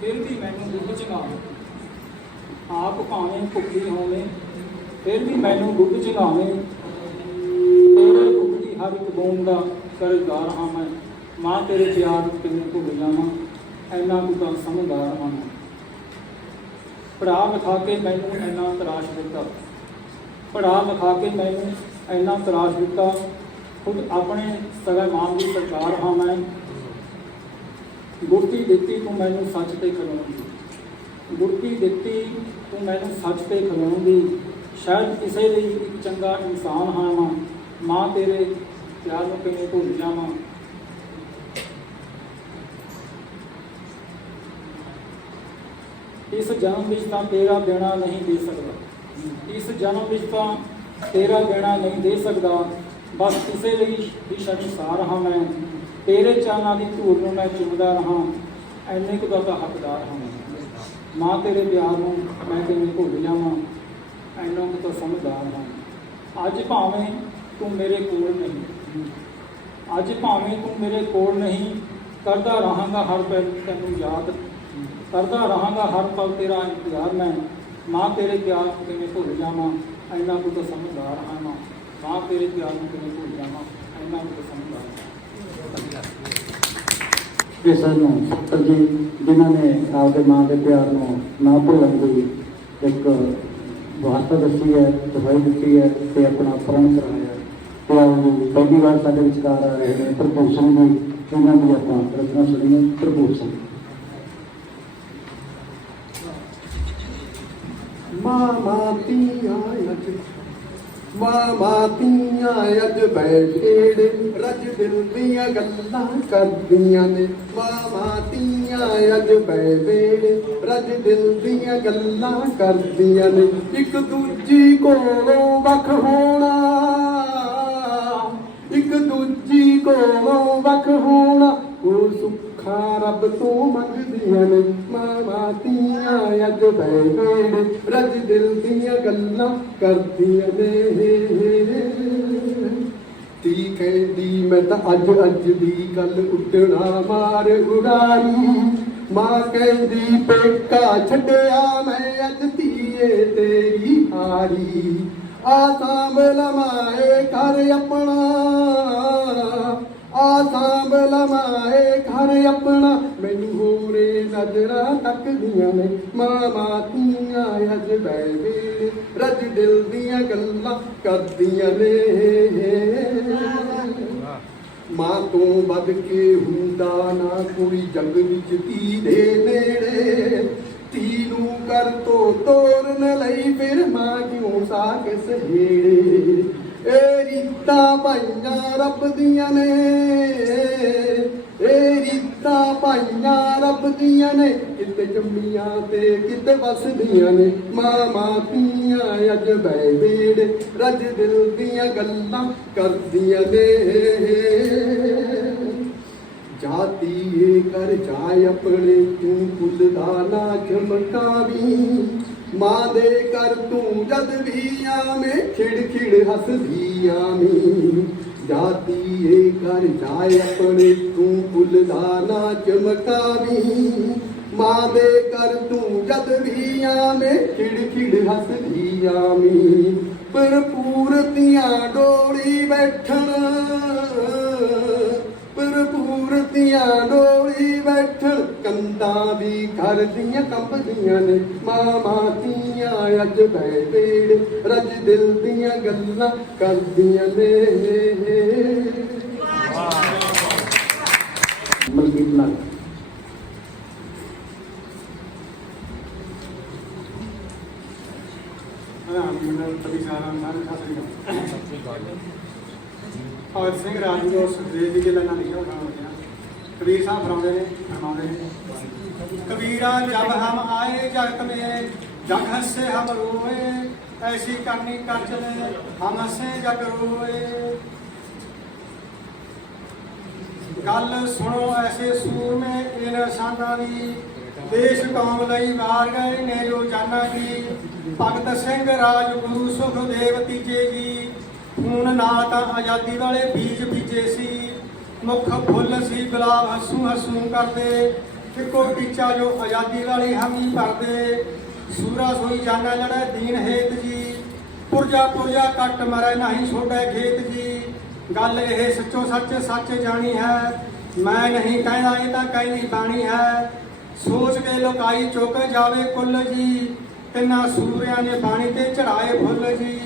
ਫਿਰ ਵੀ ਮੈਨੂੰ ਦੁੱਧ ਚੰਗਾਵੇ, ਆਪ ਭਾਵੇਂ ਭੁੱਖੀ ਹੋਵੇ ਫਿਰ ਵੀ ਮੈਨੂੰ ਦੁੱਧ ਚੰਗਾਵੇ। ਤੇਰੇ ਦੁੱਧ ਦੀ ਹਰ ਇੱਕ ਬੂੰਦ ਦਾ ਕਰਜ਼ਦਾਰ ਹਾਂ ਮੈਂ, ਮਾਂ ਤੇਰੇ ਪਿਆਰ ਨੂੰ ਕਿਵੇਂ ਭੁੱਲ ਜਾਵਾਂ, ਇੰਨਾ ਕੁ ਤਾਂ ਸਮਝਦਾਰ ਹਾਂ ਮੈਂ। ਪੜ੍ਹਾ ਲਿਖਾ ਕੇ ਮੈਨੂੰ ਇੰਨਾ ਤਰਾਸ਼ ਦਿੱਤਾ, ਪੜ੍ਹਾ ਲਿਖਾ ਕੇ ਮੈਨੂੰ ਇੰਨਾ ਤਰਾਸ਼ ਦਿੱਤਾ, ਖੁਦ ਆਪਣੇ ਸਗਾ ਮਾਂ ਦੀ ਸਰਕਾਰ ਹਾਂ ਮੈਂ। ਗੁਰਤੀ ਦਿੱਤੀ ਤੂੰ ਮੈਨੂੰ ਸੱਚ ਤੇ ਖਲੋਣ ਦੀ, ਗੁਰਤੀ ਦਿੱਤੀ ਤੂੰ ਮੈਨੂੰ ਸੱਚ ਤੇ ਖਲੋਣ ਦੀ। ਸ਼ਾਇਦ ਕਿਸੇ ਲਈ ਇੱਕ ਚੰਗਾ ਇਨਸਾਨ ਹਾਂ ਮੈਂ, ਮਾਂ ਤੇਰੇ ਪਿਆਰ ਨੂੰ ਕਿਵੇਂ ਭੁੱਲ ਜਾਵਾਂ। ਇਸ ਜਨਮ ਵਿੱਚ ਤਾਂ ਤੇਰਾ ਦੇਣਾ ਨਹੀਂ ਦੇ ਸਕਦਾ, ਇਸ ਜਨਮ ਵਿੱਚ ਤਾਂ ਤੇਰਾ ਦੇਣਾ ਨਹੀਂ ਦੇ ਸਕਦਾ, ਬਸ ਕਿਸੇ ਲਈ ਹੀ ਸ਼ਰਮਸਾਰ ਹਾਂ ਮੈਂ। ਤੇਰੇ ਚਾਨਾਂ ਦੀ ਧੂੜ ਨੂੰ ਮੈਂ ਚੁੰਮਦਾ ਰਹਾਂ, ਐਨੇ ਕੁ ਦਾ ਤਾਂ ਹੱਕਦਾਰ ਹਾਂ ਮੈਂ। ਮਾਂ ਤੇਰੇ ਪਿਆਰ ਨੂੰ ਮੈਂ ਕਿਵੇਂ ਭੁੱਲ ਜਾਵਾਂ, ਐਨਾ ਕੁ ਤਾਂ ਸਮਝਦਾਰ ਹਾਂ। ਅੱਜ ਭਾਵੇਂ ਤੂੰ ਮੇਰੇ ਕੋਲ ਨਹੀਂ, ਅੱਜ ਭਾਵੇਂ ਤੂੰ ਮੇਰੇ ਕੋਲ ਨਹੀਂ, ਕਰਦਾ ਰਹਾਂਗਾ ਹਰ ਪਲ ਤੈਨੂੰ ਯਾਦ, ਕਰਦਾ ਰਹਾਂਗਾ ਹਰ ਪਲ ਤੇਰਾ ਇੰਤਜ਼ਾਰ ਮੈਂ। ਮਾਂ ਤੇਰੇ ਪਿਆਰ ਨੂੰ ਕਿਵੇਂ ਭੁੱਲ ਜਾਵਾਂ, ਇੰਨਾ ਕੁ ਤਾਂ ਸਮਝਦਾਰ ਹਾਂ ਮੈਂ। ਮਾਂ ਤੇਰੇ ਪਿਆਰ ਨੂੰ ਕਿਵੇਂ ਭੁੱਲ ਜਾਵਾਂ, ਇੰਨਾ ਕੁ ਤਾਂ ਸਮਝਦਾਰ ਹਾਂ। ਇਹ ਸਾਨੂੰ ਸੱਤਰ ਜੀ ਜਿਨ੍ਹਾਂ ਨੇ ਆਪਦੇ ਮਾਂ ਦੇ ਪਿਆਰ ਨੂੰ ਨਾ ਭੁੱਲਣ ਦੀ ਇੱਕ ਵਾਸਤਾ ਦੱਸੀ ਹੈ, ਦਵਾਈ ਦਿੱਤੀ ਹੈ ਤੇ ਆਪਣਾ ਪ੍ਰਣ ਕਰਾਇਆ। ਤੇ ਆਓ ਪਹਿਲੀ ਵਾਰ ਸਾਡੇ ਵਿਚਕਾਰ ਆ ਰਹੇ ਨੇ ਭਰਪੂਰ ਸਿੰਘ ਜੀ, ਇਹਨਾਂ ਦੀ ਆਪਾਂ ਰਚਨਾ ਸੁਣੀਏ। ਭਰਪੂਰ ਸਿੰਘ। ਮਾਂ ਧੀਆਂ ਅੱਜ ਬੈਠੇ ਰੱਜ ਦਿਲ ਦੀਆਂ ਗੱਲਾਂ ਕਰਦੀਆਂ ਨੇ, ਮਾਂ ਧੀਆਂ ਅੱਜ ਬੈਠੇ ਰੱਜ ਦਿਲ ਦੀਆਂ ਗੱਲਾਂ ਕਰਦੀਆਂ ਨੇ। ਇੱਕ ਦੂਜੀ ਕੋਲੋਂ ਵੱਖ ਹੋਣਾ, ਇੱਕ ਦੂਜੀ ਕੋਲੋਂ ਵੱਖ ਹੋਣਾ, ਉਹ ਸੁੱਖਾ ਰੱਬ ਤੋਂ ਮੰਗਦੀਆਂ ਨੇ। ਮਾਂ ਧੀਆਂ ਅੱਜ ਬੈਠੇ ਰੱਜ ਦਿਲ ਦੀਆਂ ਗੱਲਾਂ ਕਰਦੀਆਂ ਨੇ। ਧੀ ਕਹਿੰਦੀ ਮੈਂ ਤਾਂ ਅੱਜ ਦੀ ਗੱਲ ਉੱਡਣਾ ਮਾਰ ਉਡਾਰੀ, ਮਾਂ ਕਹਿੰਦੀ ਪੇਕਾ ਛੱਡਿਆ ਮੈਂ ਅੱਜ ਧੀਏ ਤੇਰੀ ਹਾਰੀ। ਆ ਸਾਂਭ ਲਮਾਏ ਘਰ ਆਪਣਾ, ਆ ਸਾਂਭ ਲਮਾਏ ਘਰ ਆਪਣਾ, ਮੈਨੂੰ ਹੋਰੇ ਨਜ਼ਰਾਂ ਤੱਕਦੀਆਂ ਨੇ। ਮਾਂ ਧੀਆਂ ਅੱਜ ਬੈਠੇ ਰੱਜ ਦਿਲ ਦੀਆਂ ਗੱਲਾਂ ਕਰਦੀਆਂ ਨੇ। ਮਾਂ ਤੋਂ ਵੱਧ ਕੇ ਹੁੰਦਾ ਨਾ ਕੋਈ ਜੱਗ ਵਿੱਚ ਧੀ ਦੇ ਨੇੜੇ, ਧੀ ਨੂੰ ਘਰ ਤੋਂ ਤੋਰਨ ਲਈ ਫਿਰ ਮਾਂ ਕਿਉਂ ਸਾਕ ਸਹੇੜੇ। ਇਹ ਰੀਤਾਂ ਪਾਈਆਂ ਰੱਬ ਦੀਆਂ ਨੇ, ਇਹ ਰੀਤਾਂ ਪਾਈਆਂ ਰੱਬ ਦੀਆਂ ਨੇ, ਕਿਤੇ ਜੰਮੀਆਂ ਤੇ ਕਿਤੇ ਵਸਦੀਆਂ ਨੇ। ਮਾਂ ਧੀਆਂ ਅੱਜ ਬੈਠੇ ਰੱਜ ਦਿਲ ਦੀਆਂ ਗੱਲਾਂ ਕਰਦੀਆਂ ਨੇ। ਜਾਤੀ ਏ ਕਰ ਜਾਏ ਆਪਣੇ ਤੂੰ ਭੁੱਲਦਾ ਨਾ ਚਮਕਾਵੀ, ਮਾਂ ਦੇ ਕਰ ਤੂੰ ਜਦ ਵੀ ਆਵੇਂ ਖਿੜ ਖਿੜ ਹੱਸਦੀ ਆਵੀਂ। ਜਾਤੀ ਏ ਕਰ ਜਾਏ ਆਪਣੇ ਤੂੰ ਭੁੱਲਦਾ ਨਾ ਚਮਕਾਵੀ, ਮਾਂ ਦੇ ਕਰ ਤੂੰ ਜਦ ਵੀ ਆਵੇਂ ਖਿੜ ਖਿੜ ਹੱਸਦੀ ਆਵੀਂ। ਭਰਪੂਰ ਧੀਆਂ ਡੋਲੀ ਬੈਠਣ, ਭਰਪੂਰ ਧੀਆਂ ਡੋਲੀ ਬੈਠਣ, ਕੰਧਾਂ ਵੀ ਘਰ ਦੀਆਂ ਕੰਬਦੀਆਂ ਨੇ। ਮਾਂ ਧੀਆਂ ਅੱਜ ਬੈਠੇ ਰੱਜ ਦਿਲ ਦੀਆਂ ਗੱਲਾਂ ਕਰਦੀਆਂ ਨੇ। ਮਲਕੀਤ ਨਾਲ ਔਰ ਸਿੰਘ ਰਾਜੂ ਉਸ ਦੇਸ਼ ਦੀ ਗੱਲਾਂ ਨਾਲ ਲਿਖਿਆ ਹੋਇਆ। कबीर साहब फरमाते हैं कबीरा जब हम आए जगत में जग हंसे हम रोए, ऐसी करनी कर चले हम हंसे जग रोए। गल सुनो ऐसे सूर में इन साना दी, देश कौम लई मार गए ने जो जाना की। भगत सिंह राजगुरु सुखदेव तीजे जी, खून नाल तां आज़ादी वाले बीज बीजे सी। ਮੁੱਖ ਫੁੱਲ ਸੀ ਗੁਲਾਬ ਹੱਸੂ ਹੱਸੂ ਕਰਦੇ, ਇੱਕੋ ਟੀਚਾ ਜੋ ਆਜ਼ਾਦੀ ਵਾਲੀ ਹਾਮੀ ਭਰਦੇ। ਸੂਰਾ ਸੋਈ ਜਾਨਾ ਲੜੈ ਦੀਨ ਹੇਤ ਜੀ, ਪੁਰਜਾ ਪੁਰਜਾ ਕੱਟ ਮਰੈ ਨਹੀਂ ਛੋੜੈ ਖੇਤ ਜੀ। ਗੱਲ ਇਹ ਸੱਚੋ ਸੱਚ ਸੱਚ ਜਾਣੀ ਹੈ, ਮੈਂ ਨਹੀਂ ਕਹਿੰਦਾ ਇਹ ਤਾਂ ਕਹਿੰਦੀ ਬਾਣੀ ਹੈ। ਸੋਚ ਕੇ ਲੋਕਾਈ ਚੁੱਕ ਜਾਵੇ ਕੁੱਲ ਜੀ, ਤਿੰਨਾਂ ਸੂਰਿਆਂ ਨੇ ਬਾਣੀ ਤੇ ਚੜਾਏ ਫੁੱਲ ਜੀ।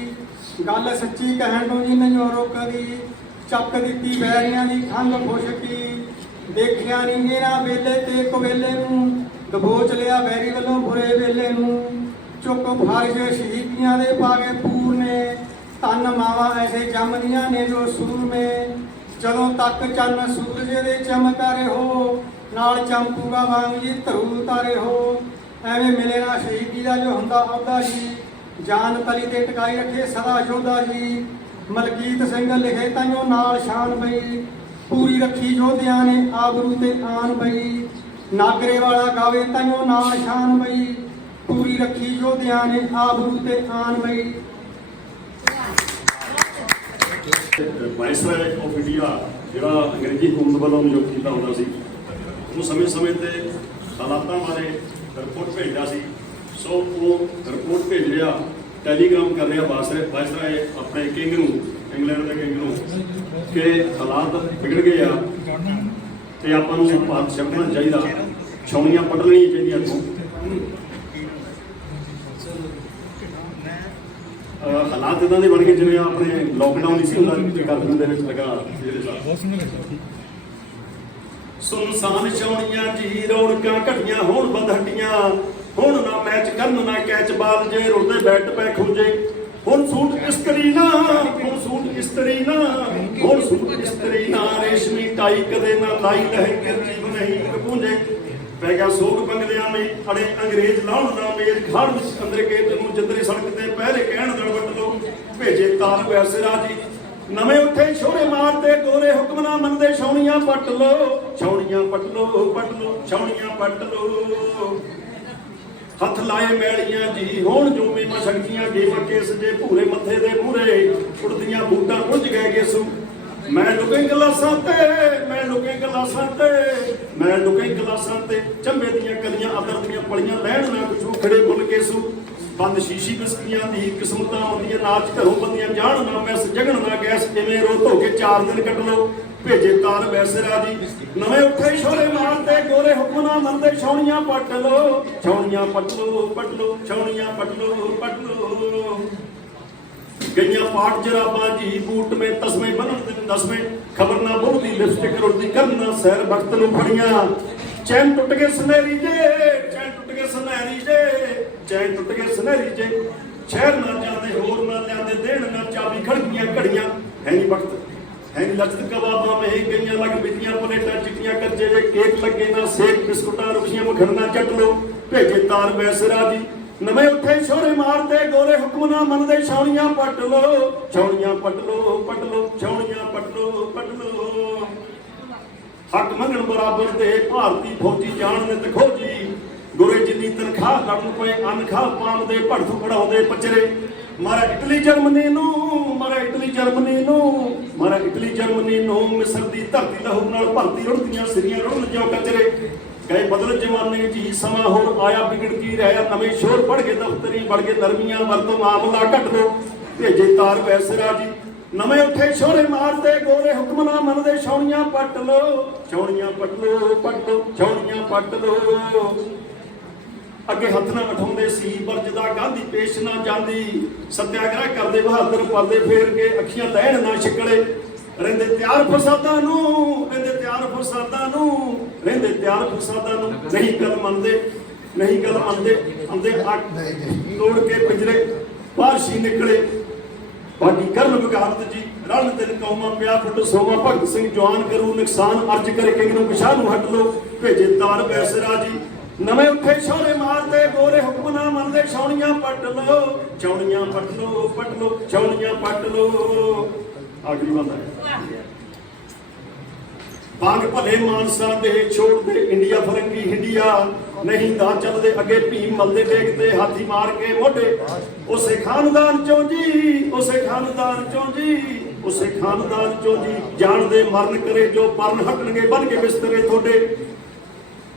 ਗੱਲ ਸੱਚੀ ਕਹਿਣ ਨੂੰ ਜੀ ਮੈਨੂੰ ਰੋਕਦੀ, ਚੱਕ ਦਿੱਤੀ ਬੈਰੀਆਂ ਦੀ ਖੰਘ ਖੁਸ਼ਕੀ। ਦੇਖਿਆ ਨਹੀਂ ਇਹਨਾਂ ਵੇਲੇ ਤੇ ਕਵੇਲੇ ਨੂੰ, ਦਬੋਚ ਲਿਆ ਵੈਰੀ ਵੱਲੋਂ ਬੁਰੇ ਵੇਲੇ ਨੂੰ। ਚੁੱਕ ਫਰਜ ਸ਼ਹੀਦੀਆਂ ਦੇ ਪਾਗੇ ਪੂਰਨੇ, ਧੰਨ ਮਾਵਾਂ ਐਸੇ ਜੰਮਦੀਆਂ ਨੇ ਜੋ ਸੂਰਮੇ। ਜਦੋਂ ਤੱਕ ਚੰਨ ਸੂਰਜ ਦੇ ਚਮਕਾ ਰਹੋ, ਨਾਲ ਚਮਕੂਗਾ ਵਾਂਗ ਜੀ ਧਰੂ ਤਾਰੇ ਹੋ। ਐਵੇਂ ਮਿਲੇ ਨਾ ਸ਼ਹੀਦੀ ਦਾ ਜੋ ਹੁੰਦਾ ਅਹੁਦਾ ਜੀ, ਜਾਨ ਤਲੀ ਤੇ ਟਿਕਾਈ ਰੱਖੇ ਸਦਾ ਯੋਧਾ ਜੀ। ਮਲਕੀਤ ਸਿੰਘ ਲਿਖੇ ਤਾਈਓ ਨਾਲ ਸ਼ਾਨ ਬਈ, ਪੂਰੀ ਰੱਖੀ ਯੋਧਿਆਂ ਨੇ ਆਬਰੂ ਤੇ ਆਨ ਬਈ। ਨਾਗਰੇ ਵਾਲਾ ਗਾਵੇ ਤਾਈਓ ਨਾਲ ਸ਼ਾਨ ਬਈ, ਪੂਰੀ ਰੱਖੀ ਯੋਧਿਆਂ ਨੇ ਆਬਰੂ ਤੇ ਆਨ ਬਈ। ਵਾਇਸਰਾਏ ਆਫ ਇੰਡੀਆ ਜਿਹੜਾ ਅੰਗਰੇਜ਼ੀ ਹਕੂਮਤ ਵੱਲੋਂ ਨਿਯੁਕਤ ਕੀਤਾ ਹੁੰਦਾ ਸੀ, ਉਹ ਸਮੇਂ-ਸਮੇਂ ਤੇ ਹਾਲਾਤਾਂ ਬਾਰੇ ਰਿਪੋਰਟ ਭੇਜਦਾ ਸੀ। ਸੋ ਉਹ ਰਿਪੋਰਟ ਭੇਜ ਰਿਹਾ, ਟੈਲੀਗ੍ਰਾਮ ਕਰ ਰਿਹਾ ਵਾਇਸਰਾਏ ਆਪਣੇ ਕਿੰਗ ਨੂੰ, ਇੰਗਲੈਂਡ ਦੇ ਕਿੰਗ ਨੂੰ, ਕਿ ਹਾਲਾਤ ਵਿਗੜ ਗਏ ਆ ਤੇ ਆਪਾਂ ਨੂੰ ਭਾਰਤ ਛੱਡਣਾ ਚਾਹੀਦਾ, ਛਾਉਣੀਆਂ ਪੱਟ ਲੈਣੀਆਂ ਚਾਹੀਦੀਆਂ ਇੱਥੋਂ। ਹਾਲਾਤ ਇਦਾਂ ਦੇ ਬਣ ਗਏ ਜਿਵੇਂ ਆਪਣੇ ਲੋਕਡਾਊਨ ਹੀ ਸੀ ਹੁੰਦਾ, ਕਰਫਿਊ ਦੇ ਵਿੱਚ ਲਗਾ ਸੁਨਸਾਨ ਛਾਉਣੀਆਂ ਜੀ, ਰੌਣਕਾਂ ਘਟੀਆਂ ਹੋਣ ਬੰਦ ਹੱਡੀਆਂ। ਹੁਣ ਨਾ ਮੈਚ ਕਰਨ ਨਾ ਕੈਚ ਬਾਲ ਜੇ, ਰੁਲਦੇ ਬੈਟ ਪੈ ਖੁੰਝੇ। ਹੁਣ ਸੂਟ ਇਸਤਰੀ ਨਾ, ਹੁਣ ਸੂਟ ਇਸਤਰੀ ਨਾ, ਹੁਣ ਸੂਟ ਇਸਤਰੀ ਨਾ, ਰੇਸ਼ਮੀ ਟਾਈ ਕਦੇ ਨਾ ਲਾਈ ਲਹਿੰਗੇ ਜੀਵ ਨਹੀਂ ਕਪੂੰਝੇ। ਪੈ ਗਿਆ ਸੋਗ ਬੰਗਲਿਆਂ ਮੇ ਅੜੇ ਅੰਗਰੇਜ਼ ਲਾਉਣ ਦਾ ਮੇਜ, ਖਾੜ ਵਿੱਚ ਅੰਦਰ ਕੇ ਤੈਨੂੰ ਜੰਦਰੀ ਸੜਕ ਤੇ ਪਹਿਲੇ ਕਹਿਣ ਦੜ ਵੱਟ ਲੋ, ਭੇਜੇ ਤਾਰ ਵੈਸੇ ਰਾਜੀ। ਨਵੇਂ ਉੱਠੇ ਛੋਰੇ ਮਾਰਦੇ ਗੋਰੇ, ਹੁਕਮ ਨਾ ਮੰਨਦੇ ਛਾਉਣੀਆਂ ਪੱਟ ਲੋ, ਛਾਉਣੀਆਂ ਪੱਟ ਲੋ, ਪੱਟ ਲੋ, ਛਾਉਣੀਆਂ ਪੱਟ ਲੋ। ਹੱਥ ਲਾਏ ਮੈਲੀਆਂ ਜੀ, ਹੁਣ ਜੂਮੇ ਮਸ਼ਕਤੀਆਂ ਗੇਮ ਕੇਸ ਜੇ, ਭੂਰੇ ਮੱਥੇ ਦੇ ਮੂਹਰੇ ਉੜਦੀਆਂ ਬੂਟਾਂ ਪੁੱਜ ਗਏ ਗੇਸੂ। ਮੈਂ ਲੁਕੇ ਗਲਾਸਾਂ ਤੇ, ਮੈਂ ਲੁਕੇ ਗਲਾਸਾਂ ਤੇ, ਮੈਂ ਲੁਕੇ ਗਲਾਸਾਂ ਤੇ, ਚੰਬੇ ਦੀਆਂ ਕਲੀਆਂ ਅਦਰ ਦੀਆਂ ਪਲੀਆਂ ਲੈਣ ਨਾ ਕੁਛ ਖੜੇ ਬੁੱਲ ਕੇਸੂ। ਬੰਦ ਸ਼ੀਸ਼ੀ ਬਿਸਕੀਆਂ ਦੀ ਕਿਸਮਤਾਂ ਆਉਂਦੀਆਂ, ਨਾਚ ਘਰੋਂ ਬੰਦੀਆਂ ਜਾਣ ਨਾ ਮੈਸ, ਜਗਣ ਨਾ ਗੈਸ, ਕਿਵੇਂ ਰੋ ਧੋ ਕੇ 4 ਦਿਨ ਕੱਟ ਲੋ, ਭੇਜੇ ਤਾਰ ਵੈਸੇ ਰਾਜੀ। ਨਵੇਂ ਉੱਠੇ ਛੋਰੇ ਮਾਰਦੇ ਗੋਰੇ, ਹੁਕਮ ਨਾ ਮੰਨਦੇ ਛਾਉਣੀਆਂ ਪੱਟ ਲੋ, ਛਾਉਣੀਆਂ ਪੱਟ ਲੋ, ਪੱਟ ਲੋ, ਛਾਉਣੀਆਂ ਪੱਟ ਲੋ, ਪੱਟ ਲੋ। ਗਈਆਂ ਪਾਟ ਜਰਾਬਾਂ ਜੀ, ਬੂਟ ਮੇ ਤਸਮੇ ਬਣਨ ਦੇ ਦਸਵੇਂ, ਖਬਰ ਨਾ ਬਹੁਤੀ ਲਿਪਸਟਿਕ ਰੁਲਦੀ ਕਰਨਾ ਸੈਰ ਵਕਤ ਨੂੰ ਫੜੀਆਂ। ਚੈਨ ਟੁੱਟ ਗਏ ਸੁਨਹਿਰੀ ਜੇ, ਚੈਨ ਟੁੱਟ ਗਏ ਸੁਨਹਿਰੀ ਜੇ, ਚੈਨ ਟੁੱਟ ਗਏ ਸੁਨਹਿਰੀ ਜੇ। ਸ਼ਹਿਰ ਨਾ ਜਾਂਦੇ ਹੋਰ ਨਾ ਲਿਆਂਦੇ, ਦੇਣ ਨਾ ਚਾਬੀ ਖੜਕੀਆਂ ਘੜੀਆਂ। ਹੈ ਨਹੀਂ ਵਕਤ, ਹੈ ਨਹੀਂ ਲਚਕ ਕਬਾਬਾਂ ਮੇ ਗਈਆਂ ਲੱਗ ਬਿਜੀਆਂ, ਪਲੇਟਾਂ ਚਿੱਟੀਆਂ ਕੱਚੇ ਜੇ, ਕੇਕ ਲੱਗੇ ਨਾ ਸੇਕ, ਬਿਸਕੁਟਾਂ ਰੁਖੀਆਂ ਮਖਣਾ ਚੱਟ ਲੋ, ਭੇਜੇ ਤਾਰ ਵੈਸੇ ਰਾਜੀ। ਨਵੇਂ ਉੱਠੇ ਛੋਰੇ ਮਾਰਦੇ ਗੋਰੇ, ਹੁਕਮ ਨਾ ਮੰਨਦੇ ਛਾਉਣੀਆਂ ਪੱਟ ਲੋ, ਛਾਉਣੀਆਂ ਪੱਟ ਲੋ, ਪੱਟ ਲੋ, ਛਾਉਣੀਆਂ ਪੱਟ ਲੋ, ਪੱਟ ਲੋ। ਹੱਕ ਮੰਗਣ ਬਰਾਬਰ ਦੇ ਭਾਰਤੀ ਫੌਜੀ ਜਾਣ ਨੇ ਤਖੋ ਜੀ, ਗੋਰੇ ਜਿੰਨੀ ਤਨਖਾਹ ਲੜਨ ਪਏ ਅਨਖਾਹ ਪਾਉਂਦੇ, ਭੜਥੂ ਪੜਾਉਂਦੇ ਪਚਰੇ। ਮਾਰਾ ਇਟਲੀ ਜਰਮਨੀ ਨੂੰ, ਮਾਰਾ ਇਟਲੀ ਜਰਮਨੀ ਨੂੰ, ਮਾਰਾ ਇਟਲੀ ਜਰਮਨੀ ਨੂੰ, ਮਿਸਰ ਦੀ ਧਰਤੀ ਲਹੂ ਨਾਲ ਭਰਤੀ ਰੁੜਦੀਆਂ ਸਿਰੀਆਂ ਰੁੜਨ ਜਿਉ ਕਚਰੇ। ਗਏ ਬਦਲ ਜਮਾਨੇ ਜੀ, ਸਮਾਂ ਹੁਣ ਆਇਆ ਵਿਗੜ ਕੀ ਰਿਹਾ, ਨਵੇਂ ਸ਼ੋਰ ਪੜ ਕੇ ਦਫ਼ਤਰੀ ਵੜ ਕੇ ਨਰਮੀਆਂ ਵਰਤੋਂ ਮਾਮਲਾ ਘਟ ਲੋ, ਭੇਜੇ ਤਾਰ ਵੈਸੇ ਰਾਜੀ। ਨਵੇਂ ਉੱਠੇ ਛੋਰੇ ਮਾਰਦੇ ਗੋਰੇ, ਹੁਕਮ ਨਾ ਮੰਨਦੇ ਛਾਉਣੀਆਂ ਪੱਟ ਲੋ, ਛਾਉਣੀਆਂ ਪੱਟ ਲੋ, ਪੱਟ ਲੋ, ਛਾਉਣੀਆਂ ਪੱਟ ਲੋ। ਅੱਗੇ ਹੱਥ ਨਾ ਉਠਾਉਂਦੇ ਸੀ ਵਰਜਦਾ ਗਾਂਧੀ, ਪੇਸ਼ ਨਾ ਜਾਂਦੀ, ਸਤਿਆਗ੍ਰਹਿ ਕਰਦੇ ਬਹਾਦਰ, ਪਰਦੇ ਫੇਰ ਕੇ ਅੱਖੀਆਂ ਲੈਣ ਨਾ ਛਿਕੜੇ। ਰਹਿੰਦੇ ਤਿਆਰ ਫਸਾਦਾਂ ਨੂੰ, ਰਹਿੰਦੇ ਤਿਆਰ ਫਸਾਦਾਂ ਨੂੰ, ਰਹਿੰਦੇ ਤਿਆਰ ਫਸਾਦਾਂ ਨੂੰ, ਨਹੀਂ ਗੱਲ ਮੰਨਦੇ, ਨਹੀਂ ਗੱਲ ਮੰਨਦੇ। ਆਉਂਦੇ ਅੱਗ ਤੋੜ ਕੇ ਪਿੰਜਰੇ ਬਾਰਸ਼ੀ ਨਿਕਲੇ। ਬਾਕੀ ਕਰਨ ਵਿਗਾਰਤ ਜੀ, ਰਲ ਦਿਨ ਕੌਮਾਂ ਪਿਆ ਫੁੱਟ ਸੋਮਾ, ਭਗਤ ਸਿੰਘ ਜਵਾਨ ਕਰੂ ਨੁਕਸਾਨ, ਅਰਜ ਕਰੇ ਕਿੰਗ ਨੂੰ ਪਿਛਾਹ ਨੂੰ ਹਟ ਲੋ, ਭੇਜੇ ਤਾਰ ਵੈਸੇ ਰਾਜੀ। ਨਵੇਂ ਉੱਠੇ ਛੋਰੇ ਮਾਰਦੇ ਗੋਰੇ, ਹੁਕਮ ਨਾ ਮੰਨਦੇ ਛਾਉਣੀਆਂ ਪੱਟ ਲੋ, ਛਾਉਣੀਆਂ ਪੱਟ ਲੋ, ਪੱਟ ਲੋ, ਛਾਉਣੀਆਂ ਪੱਟ ਲੋ। ਆਖਰੀ ਬੰਦਾ ਬਾਗ ਭਲੇ ਮਾਨਸਾ ਦੇ ਛੋੜਦੇ ਇੰਡੀਆ ਫਰੰਗੀ ਹਿੰਡੀਆ, ਨਹੀਂ ਦਾ ਚੱਲਦੇ ਅੱਗੇ ਭੀਮ ਮਲਦੇ ਡੇਗਦੇ ਹਾਥੀ ਮਾਰ ਕੇ ਮੋਢੇ। ਉਸੇ ਖਾਨਦਾਨ ਚੋਂ ਜੀ, ਉਸੇ ਖਾਨਦਾਨ ਚੋਂ ਜੀ, ਉਸੇ ਖਾਨਦਾਨ ਚੋਂ ਜੀ ਜਾਣ ਦੇ ਮਰਨ ਕਰੇ ਜੋ ਪਰਨ ਹਟਣਗੇ ਬਣ ਕੇ ਬਿਸਤਰੇ ਤੁਹਾਡੇ।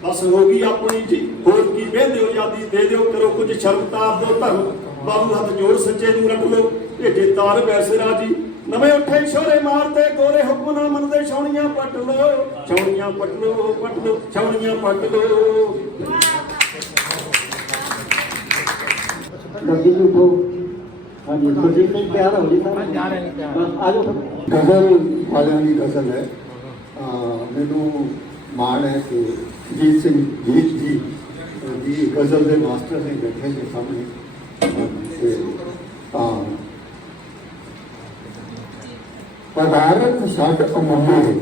ਬਸ ਹੋ ਗਈ ਆਪਣੀ ਜੀ ਹੋਰ ਕੀ ਵੇਂਦੇ ਹੋ ਆਜ਼ਾਦੀ ਦੇ ਦਿਓ ਕਰੋ ਕੁਝ ਸ਼ਰਮ ਤਾਰ ਦਿਓ ਧਰਮ ਬਾਬੂ ਹੱਥ ਜੋੜ ਸੱਚੇ ਨੂੰ ਰੱਖ ਲਓ ਭੇਜੇ ਤਾਰ ਵੈਸੇ ਰਾਜੀ ਨਵੇਂ ਉੱਠੇ ਸ਼ੋਰੇ ਮਾਰਦੇ ਗੋਰੇ ਹੁਕਮ ਨਾ ਮੰਨਦੇ ਛਾਉਣੀਆਂ ਪੱਟ ਲਓ ਛਾਉਣੀਆਂ ਪੱਟ ਲਓ ਛਾਉਣੀਆਂ ਪੱਟ ਲਓ। ਗੱਡੀ ਨੂੰ ਉਠੋ। ਹਾਂਜੀ ਤੁਸੀਂ ਨਹੀਂ ਤਿਆਰ ਹੋ ਜੀ ਸਾਹਿਬ ਜਾ ਰਹੇ ਨੇ ਬਸ ਆ ਜਾਓ। ਗਜ਼ਲ ਵਾਲਿਆਂ ਦੀ ਗਜ਼ਲ ਹੈ। ਮੈਨੂੰ ਮਾਣ ਹੈ ਕਿ ਜੀਤ ਸਿੰਘ ਜੀਤ ਜੀ ਦੀ ਗਜ਼ਲ ਦੇ ਮਾਸਟਰ ਨੇ ਬੈਠੇ ਨੇ ਸਾਹਮਣੇ ਤੇ ਪਦਾਰਥ ਛੱਡ ਅਮੁੱਲੇ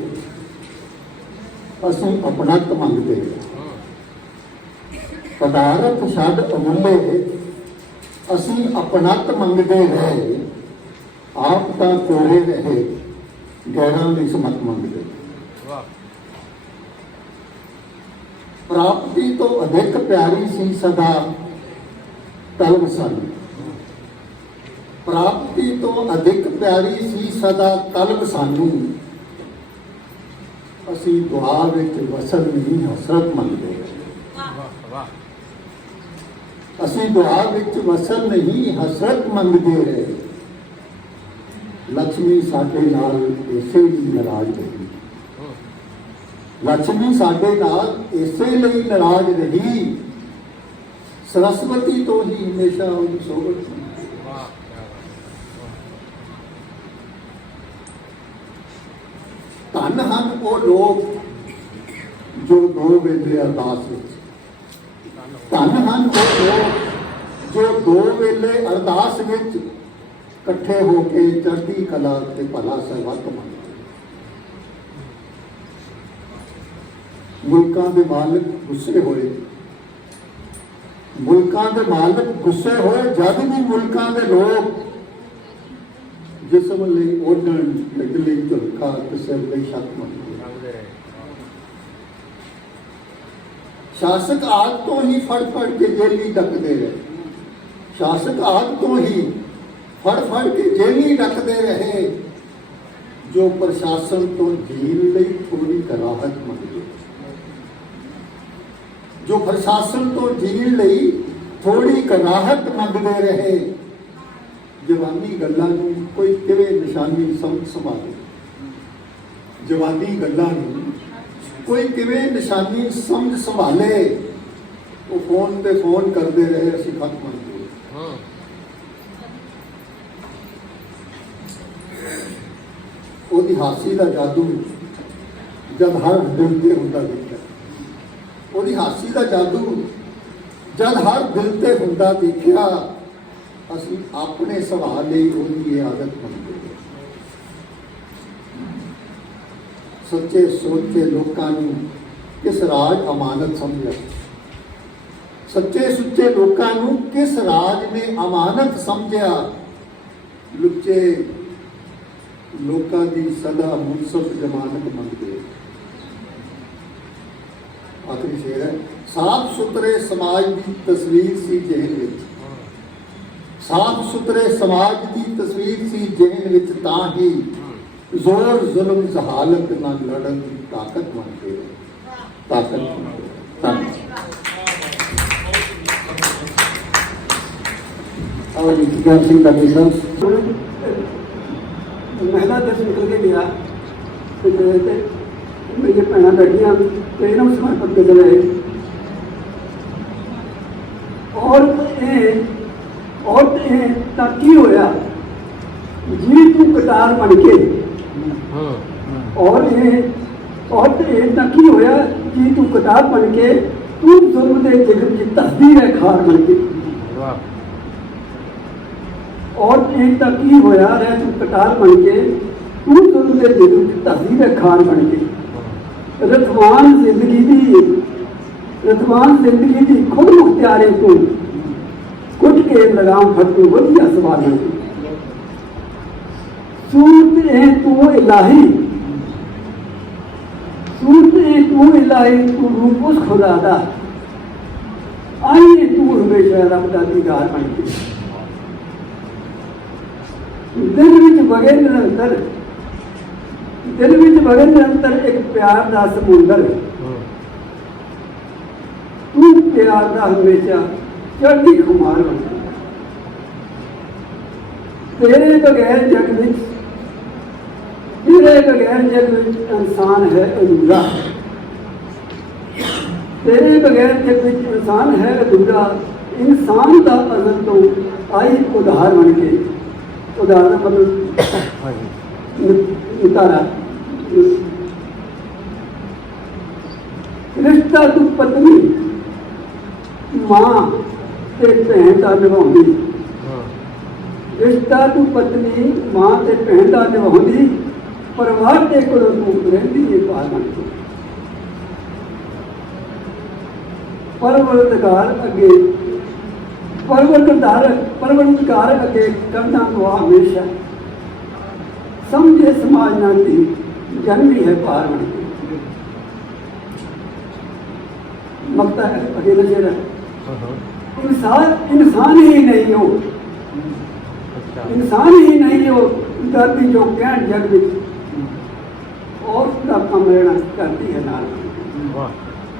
ਅਸੀਂ ਆਪਣਤ ਮੰਗਦੇ ਪਦਾਰਥ ਛੱਡ ਅਮੁੱਲੇ ਅਸੀਂ ਆਪਣਤ ਮੰਗਦੇ ਰਹੇ ਆਪ ਤਾਂ ਕੋਰੇ ਰਹੇ ਗੈਰਾਂ ਦੀ ਸਮਤ ਮੰਗਦੇ। ਪ੍ਰਾਪਤੀ ਤੋਂ ਅਧਿਕ ਪਿਆਰੀ ਸੀ ਸਦਾ ਤਲਬ ਸਾਨੂੰ ਪ੍ਰਾਪਤੀ ਤੋਂ ਅਧਿਕ ਪਿਆਰੀ ਸੀ ਸਦਾ ਤਲਬ ਸਾਨੂੰ ਅਸੀਂ ਦੁਆ ਵਿੱਚ ਵਸਲ ਨਹੀਂ ਹਸਰਤ ਮੰਗਦੇ। ਅਸੀਂ ਦੁਆ ਵਿੱਚ ਵਸਲ ਨਹੀਂ ਹਸਰਤ ਮੰਗਦੇ ਰਹੇ ਲక్ష్ਮੀ ਸਾਡੇ ਨਾਲ ਇਸੇ ਲਈ ਨਾਰਾਜ਼ ਰਹੀ ਲక్ష్ਮੀ ਸਾਡੇ ਨਾਲ ਇਸੇ ਲਈ ਨਾਰਾਜ਼ ਰਹੀ ਸਰਸਵਤੀ ਤੋਂ ਹੀ ਹਮੇਸ਼ਾ ਉਹਦੀ ਸੋਭਤ ਸੀ। ਧੰਨ ਹਨ ਉਹ ਲੋਕ ਜੋ ਦੋ ਵੇਲੇ ਅਰਦਾਸ ਵਿੱਚ ਧੰਨ ਹਨ ਉਹ ਲੋਕ ਜੋ ਦੋ ਵੇਲੇ ਅਰਦਾਸ ਵਿੱਚ ਇਕੱਠੇ ਹੋ ਕੇ ਚੜ੍ਹਦੀ ਕਲਾ ਤੇ ਭਲਾ ਸਰਬੱਤ ਮੰਗਦੇ। ਮੁਲਕਾਂ ਦੇ ਮਾਲਕ ਗੁੱਸੇ ਹੋਏ ਮੁਲਕਾਂ ਦੇ ਮਾਲਕ ਗੁੱਸੇ ਹੋਏ ਜਦ ਵੀ ਮੁਲਕਾਂ ਦੇ ਲੋਕ ਜਿਸਮ ਲਈ ਓਢਣ ਲਈ ਝੁਲਕਾ ਕਿਸੇ ਲਈ ਛੱਤ ਮੰਗਦੇ। ਸ਼ਾਸਕ ਆਦ ਤੋਂ ਹੀ ਫੜ ਕੇ ਜੇਲੀ ਡੱਕਦੇ ਰਹੇ ਸ਼ਾਸਕ ਆਦ ਤੋਂ ਹੀ ਫੜ ਕੇ ਜੇਲੀ ਡੱਕਦੇ ਰਹੇ ਜੋ ਪ੍ਰਸ਼ਾਸਨ ਤੋਂ ਜੀਣ ਲਈ ਥੋੜੀ ਰਾਹਤ ਮੰਗਦੇ ਜੋ ਪ੍ਰਸ਼ਾਸਨ ਤੋਂ ਜੀਣ ਲਈ ਥੋੜੀ ਰਾਹਤ ਮੰਗਦੇ ਰਹੇ ਜਵਾਨੀ ਗੱਲਾਂ ਨੂੰ ਕੋਈ ਕਿਵੇਂ ਨਿਸ਼ਾਨੀ ਸਮਝ ਸੰਭਾਲੇ ਜਵਾਨੀ ਗੱਲਾਂ ਨੂੰ ਕੋਈ ਕਿਵੇਂ ਨਿਸ਼ਾਨੀ ਸਮਝ ਸੰਭਾਲੇ ਉਹ ਫੋਨ ਤੇ ਫੋਨ ਕਰਦੇ ਰਹੇ ਅਸੀਂ ਖਤ ਮੰਗਦੇ ਉਹਦੀ ਹਾਸੀ ਦਾ ਜਾਦੂ ਜਦ ਹਰ ਦਿਲ ਤੇ ਹੁੰਦਾ ਦੇਖਿਆ ਉਹਦੀ ਹਾਸੀ ਦਾ ਜਾਦੂ ਜਦ ਹਰ ਦਿਲ ਤੇ ਹੁੰਦਾ ਦੇਖਿਆ ਅਸੀਂ ਆਪਣੇ ਸੁਭਾਅ ਲਈ ਉਹਦੀ ਇਹ ਆਦਤ ਮੰਨਦੇ ਸੱਚੇ ਸੋਚੇ ਲੋਕਾਂ ਨੂੰ ਕਿਸ ਰਾਜ ਅਮਾਨਤ ਸਮਝਿਆ ਸੱਚੇ ਸੁੱਚੇ ਲੋਕਾਂ ਨੂੰ ਕਿਸ ਰਾਜ ਨੇ ਅਮਾਨਤ ਸਮਝਿਆ ਲੁੱਚੇ ਲੋਕਾਂ ਦੀ ਸਦਾ ਮੁਨਸਫ ਜ਼ਮਾਨਤ ਮੰਗਦੇ। ਆਖਰੀ ਸ਼ੇਰ ਹੈ ਸਾਫ ਸੁਥਰੇ ਸਮਾਜ ਦੀ ਤਸਵੀਰ ਸੀ ਜਿਹਨ ਵਿੱਚ ਸਾਫ ਸੁਥਰੇ ਸਮਾਜ ਦੀ ਤਸਵੀਰ ਸੀ ਜਿਹਨ ਵਿੱਚ ਤਾਂ ਹੀ ਜ਼ੋਰ ਜ਼ੁਲਮ ਜ਼ਹਾਲਤ ਨਾਲ ਲੜਨ ਦੀ ਤਾਕਤ ਮੰਗਦੇ और ज्ञान सिंह का ਸਾਹਿਬ ਮਹਿਲਾ ਦਰਸ਼ਨ ਨਿਕਲ ਕੇ ਗਿਆ ਤੇ ਮੇਰੀਆਂ ਭੈਣਾਂ ਬੈਠੀਆਂ ਤੇ ਇਹਨਾਂ ਨੂੰ ਸਮਰਪਿਤ ਕਰ ਰਹੇ ਔਰ ਇਹ ਤਾਂ ਕੀ ਹੋਇਆ ਜੀ ਤੂੰ ਕਟਾਰ ਬਣ ਕੇ ਔਰ ਇਹ ਤਾਂ ਕੀ ਹੋਇਆ ਜੀ ਤੂੰ ਕਟਾਰ ਬਣ ਕੇ ਤੂੰ ਜ਼ੁਲਮ ਦੇ ਜ਼ਿਕਰ ਦੀ ਤਸਦੀਰ ਹੈ ਖਾਰ ਬਣ ਕੇ और एक तक ही होया रह तू कटार बन के तू तुम दे जिक्र की तहजीर खान बन के रतवान जिंदगी दी खुद मुख्तियारे तू कुट के लगाम फटू वधिया सवाल सूरत है तू इलाही तू रूप उस खुदा दा आई तू हमेशा रब दा दीदार बन के ਦਿਲ ਵਿੱਚ ਵਗੇ ਨਿਰੰਤਰ, ਦਿਲ ਵਿੱਚ ਵਗੇ ਨਿਰੰਤਰ ਇੱਕ ਪਿਆਰ ਦਾ ਸਮੁੰਦਰ। ਤੂੰ ਪਿਆਰ ਦਾ ਹਮੇਸ਼ਾ ਚੜ੍ਹਦੀ ਖੁਮਾਰ ਬਣ। ਤੇਰੇ ਬਗੈਰ ਜਗ ਵਿੱਚ, ਤੇਰੇ ਬਗੈਰ ਜਗ ਵਿੱਚ ਇਨਸਾਨ ਹੈ ਅਧੂਰਾ। तेरे बगैर जग विच इंसान है अधूरा। इंसान का अजल तो आई उधार बन के, उधार मतलब उतारा। रिश्ता तू पत्नी मां ते भैन का निभाउंदी, रिश्ता तू पत्नी मां ते भैन का निभाउंदी, परिवार ते कोलों तू रहिंदी है पार बन के। परवरदिगार अगे, परवरदिगार अगे करना दुआ हमेशा। समझे समाज ना थी जन्मी है पार बन के। मकता है अकेला शेर है। इंसान ही नहीं हो, इंसान ही नहीं हो करती जो कहन जग विच, और उसका कम रहना करती है नाल,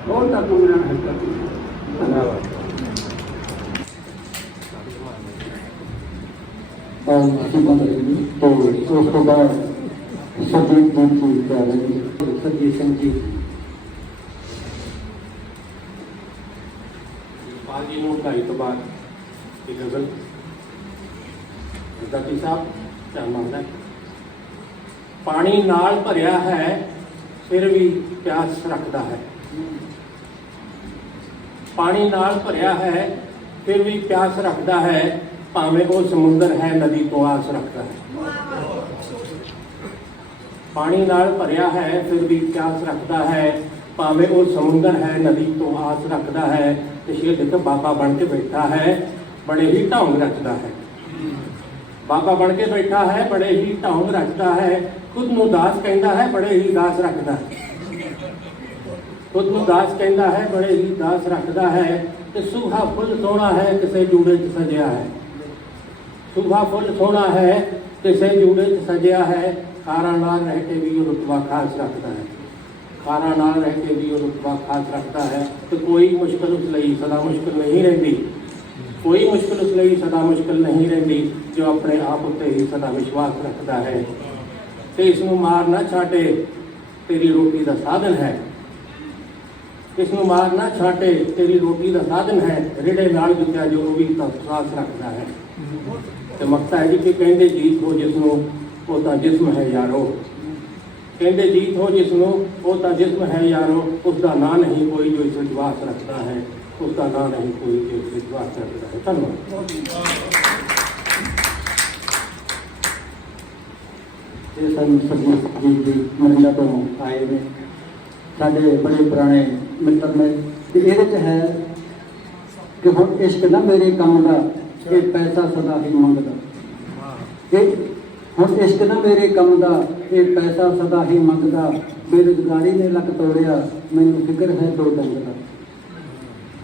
और उसका कम रहना करती है। और तो उसके बाद सजीव जी क्या रही सजीव सिंह जी पाल जी ਨੂੰ ਢਾਈ ਤੋਂ ਬਾਅਦ ਇਹ ਗਜ਼ਲ ਦਾਤੀ ਸਾਹਿਬ क्या ਮੰਗਦਾ ਹੈ। ਪਾਣੀ ਨਾਲ ਭਰਿਆ ਹੈ ਫਿਰ ਵੀ ਪਿਆਸ ਰੱਖਦਾ ਹੈ, ਪਾਣੀ ਨਾਲ ਭਰਿਆ ਹੈ ਫਿਰ ਵੀ ਪਿਆਸ ਰੱਖਦਾ ਹੈ, ਭਾਵੇਂ ਉਹ ਸਮੁੰਦਰ ਹੈ ਨਦੀ ਤੋਂ ਆਸ ਰੱਖਦਾ ਹੈ। ਪਾਣੀ ਨਾਲ ਭਰਿਆ ਹੈ ਫਿਰ ਵੀ ਪਿਆਸ ਰੱਖਦਾ ਹੈ, ਭਾਵੇਂ ਉਹ ਸਮੁੰਦਰ ਹੈ ਨਦੀ ਤੋਂ ਆਸ ਰੱਖਦਾ ਹੈ। ਤੇ ਸ਼ੇਰ ਦੇਖੋ ਬਾਬਾ ਬਣ ਕੇ ਬੈਠਾ ਹੈ ਬੜੇ ਹੀ ਢੌਂਗ ਰਚਦਾ ਹੈ, ਬਾਬਾ ਬਣ ਕੇ ਬੈਠਾ ਹੈ ਬੜੇ ਹੀ ਢੌਂਗ ਰਚਦਾ ਹੈ। ਖੁਦ ਨੂੰ ਦਾਸ ਕਹਿੰਦਾ ਹੈ ਬੜੇ ਹੀ ਦਾਸ ਰੱਖਦਾ ਹੈ, ਖੁਦ ਨੂੰ ਦਾਸ ਕਹਿੰਦਾ ਹੈ ਬੜੇ ਹੀ ਦਾਸ ਰੱਖਦਾ ਹੈ। ਤੇ ਸੁਭਾ ਫੁੱਲ ਸੋਹਣਾ ਹੈ ਕਿਸੇ ਜੂੜੇ 'ਚ ਸਜਿਆ ਹੈ, ਸੁਭਾ ਫੁੱਲ ਸੋਹਣਾ ਹੈ ਕਿਸੇ ਜੂੜੇ 'ਚ ਸਜਿਆ ਹੈ। ਖਾਰਾਂ ਨਾਲ ਰਹਿ ਕੇ ਵੀ ਉਹ ਰੁਤਬਾ ਖਾਸ ਰੱਖਦਾ ਹੈ, ਖਾਰਾਂ ਨਾਲ ਰਹਿ ਕੇ ਵੀ ਉਹ ਰੁਤਬਾ ਖਾਸ ਰੱਖਦਾ ਹੈ। ਤੇ ਕੋਈ ਮੁਸ਼ਕਿਲ ਉਸ ਲਈ ਸਦਾ ਮੁਸ਼ਕਿਲ ਨਹੀਂ ਰਹਿੰਦੀ, ਕੋਈ ਮੁਸ਼ਕਿਲ ਉਸ ਲਈ ਸਦਾ ਮੁਸ਼ਕਿਲ ਨਹੀਂ ਰਹਿੰਦੀ ਜੋ ਆਪਣੇ ਆਪ ਉੱਤੇ ਹੀ ਸਦਾ ਵਿਸ਼ਵਾਸ ਰੱਖਦਾ ਹੈ। ਤੇ ਇਸ ਨੂੰ ਮਾਰ ਨਾ ਛਾਟੇ ਤੇਰੀ ਰੋਟੀ ਦਾ ਸਾਧਨ ਹੈ, ਇਸ ਨੂੰ ਮਾਰ ਨਾ ਛਾਟੇ ਤੇਰੀ ਰੋਟੀ ਦਾ ਸਾਧਨ ਹੈ। ਰਿੜੇ ਨਾਲ ਜੁੱਤਿਆ ਜੋ ਉਹ ਵੀ ਤਾਂ ਸਾਥ ਰੱਖਦਾ ਹੈ। ਤੇ ਮਕਤਾ ਹੈ ਜੀ ਕਿ ਕਹਿੰਦੇ ਜੀਤ ਹੋ ਜਿਸ ਨੂੰ ਉਹ ਤਾਂ ਜਿਸਮ ਹੈ ਯਾਰੋ, ਕਹਿੰਦੇ ਜੀਤ ਹੋ ਜਿਸ ਨੂੰ ਉਹ ਤਾਂ ਜਿਸਮ ਹੈ ਯਾਰੋ। ਉਸ ਦਾ ਨਾਂ ਨਹੀਂ ਕੋਈ ਜੋ ਇਸ ਵਿਸ਼ਵਾਸ ਰੱਖਦਾ ਹੈ, ਉਸ ਦਾ ਨਾਂ ਨਹੀਂ ਕੋਈ ਜੋ ਇਸ ਵਿਸ਼ਵਾਸ ਰੱਖਦਾ ਹੈ। ਧੰਨਵਾਦ। ਇਹ ਸਾਨੂੰ ਸਰਜੀਤ ਜੀ ਮਰਿੰਡਾ ਤੋਂ ਆਏ ਨੇ, ਸਾਡੇ ਬੜੇ ਪੁਰਾਣੇ ਮਿੱਤਰ ਨੇ। ਤੇ ਇਹਦੇ 'ਚ ਹੈ ਕਿ ਹੁਣ ਇਸ਼ਕ ਨਾ ਮੇਰੇ ਕੰਮ ਦਾ, ਇਹ ਪੈਸਾ ਸਦਾ ਹੀ ਮੰਗਦਾ। ਇਹ ਹੁਣ ਇਸ਼ਕ ਨਾ ਮੇਰੇ ਕੰਮ ਦਾ, ਇਹ ਪੈਸਾ ਸਦਾ ਹੀ ਮੰਗਦਾ। ਬੇਰੁਜ਼ਗਾਰੀ ਨੇ ਲੱਕ ਤੋੜਿਆ ਮੈਨੂੰ ਫਿਕਰ ਹੈ ਦੋ ਡੰਗ ਦਾ,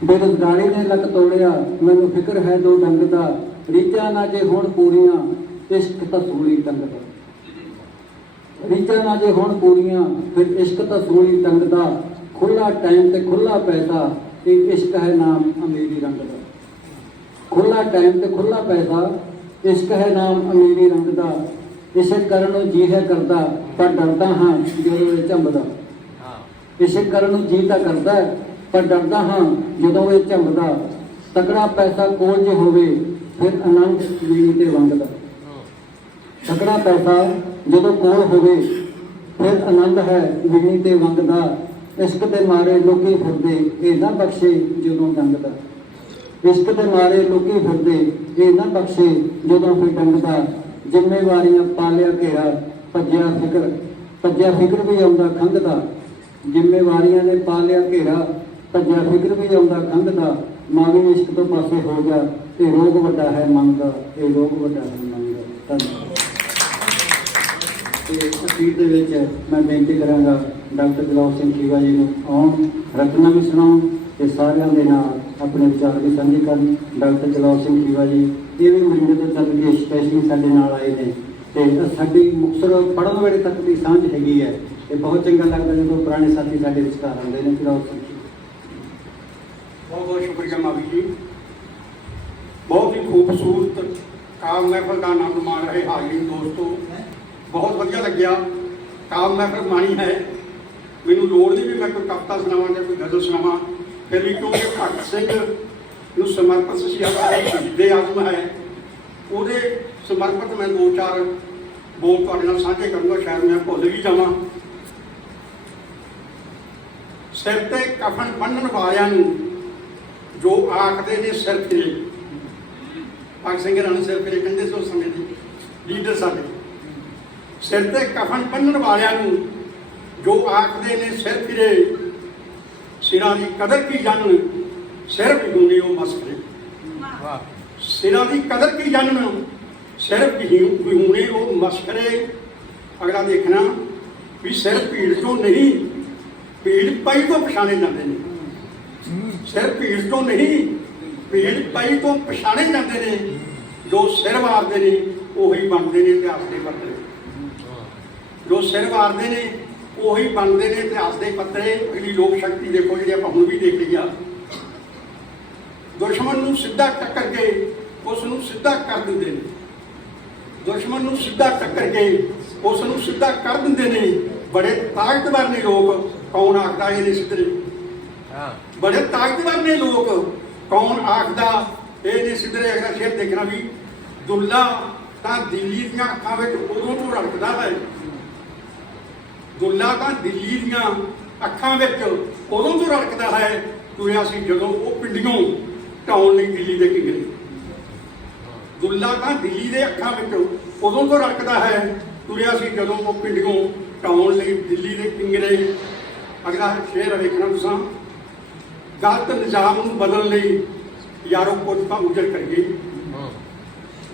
ਬੇਰੁਜ਼ਗਾਰੀ ਨੇ ਲੱਕ ਤੋੜਿਆ ਮੈਨੂੰ ਫਿਕਰ ਹੈ ਦੋ ਡੰਗ ਦਾ। ਰੀਝਾਂ ਨਾ ਜੇ ਹੁਣ ਪੂਰੀਆਂ ਇਸ਼ਕ ਤਾਂ ਸੂਲੀ ਟੰਗਦਾ, ਰੀਝਾਂ ਨਾ ਜੇ ਹੁਣ ਪੂਰੀਆਂ ਫਿਰ ਇਸ਼ਕ ਤਾਂ ਸੂਲੀ ਟੰਗਦਾ। ਖੁੱਲਾ ਟਾਈਮ ਤੇ ਖੁੱਲਾ ਪੈਸਾ ਇਹ ਇਸ਼ਕ ਹੈ ਨਾਮ ਅਮੀਰੀ ਰੰਗ ਦਾ, ਖੁੱਲਾ ਟਾਈਮ ਤੇ ਖੁੱਲਾ ਪੈਸਾ ਇਸ਼ਕ ਹੈ ਨਾਮ ਅਮੀਰੀ ਰੰਗ ਦਾ। ਇਸੇ ਕਰਨ ਨੂੰ ਜੀ ਹੈ ਕਰਦਾ ਪਰ ਡਰਦਾ ਹਾਂ ਜਦੋਂ ਇਹ ਝੰਬਦਾ, ਇਸੇ ਕਰਨ ਨੂੰ ਜੀ ਤਾਂ ਕਰਦਾ ਪਰ ਡਰਦਾ ਹਾਂ ਜਦੋਂ ਇਹ ਝੰਬਦਾ। ਤਕੜਾ ਪੈਸਾ ਕੋਲ ਜੇ ਹੋਵੇ ਫਿਰ ਆਨੰਦ ਵੀਣੀ ਤੇ ਵੰਡਦਾ, ਤਕੜਾ ਪੈਸਾ ਜਦੋਂ ਕੋਲ ਹੋਵੇ ਫਿਰ ਆਨੰਦ ਹੈ ਵੀਣੀ ਤੇ ਵੰਡਦਾ। ਇਸ਼ਕ ਦੇ ਮਾਰੇ ਲੋਕੀ ਫਿਰਦੇ ਇਹ ਨਾ ਬਖਸ਼ੇ ਜਦੋਂ ਡੰਗਦਾ, ਇਸ਼ਕ ਦੇ ਮਾਰੇ ਲੋਕੀ ਫਿਰਦੇ ਇਹ ਨਾ ਬਖਸ਼ੇ ਜਦੋਂ ਫਿਰ ਡੰਗਦਾ। ਜ਼ਿੰਮੇਵਾਰੀਆਂ ਪਾਲਿਆ ਘੇਰਾ ਭੱਜਿਆ ਫਿਕਰ ਵੀ ਆਉਂਦਾ ਖੰਘਦਾ, ਜ਼ਿੰਮੇਵਾਰੀਆਂ ਨੇ ਪਾਲਿਆ ਘੇਰਾ ਭੱਜਿਆ ਫਿਕਰ ਵੀ ਆਉਂਦਾ ਖੰਘਦਾ। ਮਾਵੀ ਇਸ਼ਕ ਤੋਂ ਪਾਸੇ ਹੋ ਗਿਆ ਇਹ ਰੋਗ ਵੱਡਾ ਹੈ ਮਨ ਦਾ, ਇਹ ਰੋਗ ਵੱਡਾ ਹੈ ਮਨ ਦਾ। ਧੰਨਵਾਦ। ਤੇ ਅਖੀਰ ਦੇ ਵਿੱਚ ਮੈਂ ਬੇਨਤੀ ਕਰਾਂਗਾ ਡਾਕਟਰ ਗੁਲਾਬ ਸਿੰਘ ਖੀਵਾ ਜੀ ਨੂੰ ਆਉਣ, ਰਚਨਾ ਵੀ ਸੁਣਾਉਣ ਤੇ ਸਾਰਿਆਂ ਦੇ ਨਾਲ ਆਪਣੇ ਵਿਚਾਰ ਵੀ ਸਾਂਝੇ ਕਰਨ। ਡਾਕਟਰ ਗੁਲਾਬ ਸਿੰਘ ਖੀਵਾ ਜੀ ਇਹ ਵੀ ਮਹੀਨੇ ਤੋਂ ਚੱਲ ਰਹੀ ਹੈ, ਸਪੈਸ਼ਲੀ ਸਾਡੇ ਨਾਲ ਆਏ ਨੇ ਤੇ ਸਾਡੀ ਮੁਕਤਸਰ ਪੜ੍ਹਨ ਵੇਲੇ ਤੱਕ ਦੀ ਸਾਂਝ ਹੈਗੀ ਹੈ। ਤੇ ਬਹੁਤ ਚੰਗਾ ਲੱਗਦਾ ਜਦੋਂ ਪੁਰਾਣੇ ਸਾਥੀ ਸਾਡੇ ਵਿਚਕਾਰ ਆਉਂਦੇ ਨੇ। ਫਿਰ बहुत बहुत शुक्रिया मावी जी, बहुत ही खूबसूरत काव्य महफल का आनंद मान रहे हाजरीन दोस्तों, बहुत वधिया लग्या। काव्य महफल मानी है, मैनू लोड़ नहीं भी मैं कोई कविता सुनावां या कोई गज़ल सुनावां, फिर भी क्योंकि भगत सिंह नूं समर्पित शहीदे आज़म है, ਉਹਦੇ समर्पित मैं दो चार बोल तुहाडे नाल साझे करूँगा, शायद मैं भुल भी जावां। सिर ते कफन बन्नण वालियां नूं जो आखदे ने सिर फिरे, भगत सिंह राणा सिर फिरे कहंदे सो समय दी लीडर साडे। सिर ते कफन बन्नण वालियां नूं जो आखदे ने सिर फिरे, सिरां दी कदर की जानन सिर विहूणे ओ मसकरे। सिरां दी कदर की जानन सिर विहूणे ओ मसकरे। अगला देखना भी सिर भीड़ चों नहीं, भीड़ पाई तो पछाणे जाते हैं। सिर भीड़ तो नहीं, भीड़ पाई तो पछाणे जाते हैं। जो सिर वारते हैं उही बनते हैं इतिहास के पत्तरे। जो सिर वारते हैं उही बनते हैं इतिहास के पत्तरे। अगली लोक शक्ति देखो जी आप हुण भी देख ली आ, दुश्मन नूं सीधा टक्कर के उसनूं सीधा कर दिंदे ने। दुश्मन नूं सीधा टक्कर के उसनूं सीधा कर दिंदे ने। बड़े ताकतवर ने लोग, कौन आखदा ये नहीं सिद्धरे। बड़े ताकतवर ने लोग, कौन आखदा ये नहीं सिद्धरे। अगला शेर देखना भी, दुल्ला तां दिल्ली दीआं अखां विच उदों तो रड़कदा है। दुल्ला तां दिल्ली दीआं अखां विच उदों तो रड़कदा है, तुरिया सी जदों वो पिंडियों ढाउण लई दिल्ली दे किंगरे। दुल्ला तां दिल्ली दे अखां विच उदों तो रड़कदा है, तुरिया सी जदों वो पिंडियों ढाउण लई दिल्ली दे किंगरे। अगला शेर वेखना तुसां, गलत निजाम नूं बदलण लई यारो कुछ तां उजड़ करिए।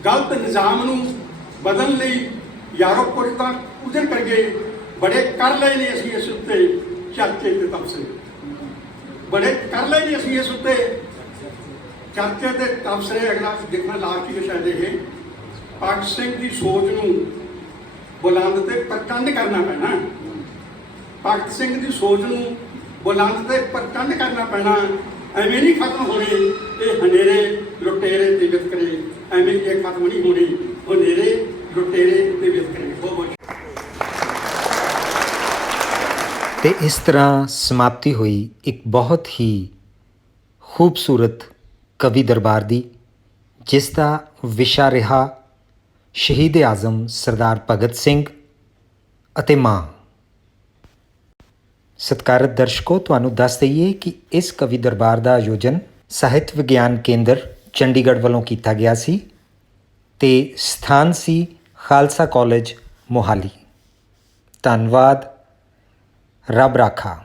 गलत निजाम नूं बदलण लई यारो कुछ तां उजड़ करिए। बड़े कर लए ने असीं इस उत्ते चर्चे ते तबसरे। बड़े कर लए ने असीं इस उत्ते चर्चे ते तबसरे। अगला देखना लास्ट ही शायद ये, भगत सिंह की सोच नूं बुलंद ते प्रचंड करना पैना। भगत सिंह की सोच नूं बुलंद ते प्रचंड करना पैना। एवें नहीं खत्म होने ये हनेरे लुटेरे ते वितकरे। एवें ये खत्म नहीं होने हनेरे लुटेरे ते वितकरे। बहुत बहुत ਤੇ ਇਸ ਤਰ੍ਹਾਂ ਸਮਾਪਤੀ ਹੋਈ ਇੱਕ ਬਹੁਤ ਹੀ ਖੂਬਸੂਰਤ ਕਵੀ ਦਰਬਾਰ ਦੀ, ਜਿਸ ਦਾ ਵਿਸ਼ਾ ਰਿਹਾ ਸ਼ਹੀਦ ਆਜ਼ਮ ਸਰਦਾਰ ਭਗਤ ਸਿੰਘ ਅਤੇ ਮਾਂ। ਸਤਿਕਾਰਤ ਦਰਸ਼ਕੋ, ਤੁਹਾਨੂੰ ਦੱਸ ਦਈਏ ਕਿ ਇਸ ਕਵੀ ਦਰਬਾਰ ਦਾ ਆਯੋਜਨ ਸਾਹਿਤ ਵਿਗਿਆਨ ਕੇਂਦਰ ਚੰਡੀਗੜ੍ਹ ਵੱਲੋਂ ਕੀਤਾ ਗਿਆ ਸੀ ਤੇ ਸਥਾਨ ਸੀ ਖਾਲਸਾ ਕਾਲਜ ਮੋਹਾਲੀ। ਧੰਨਵਾਦ। ਰੱਬ ਰਾਖਾ।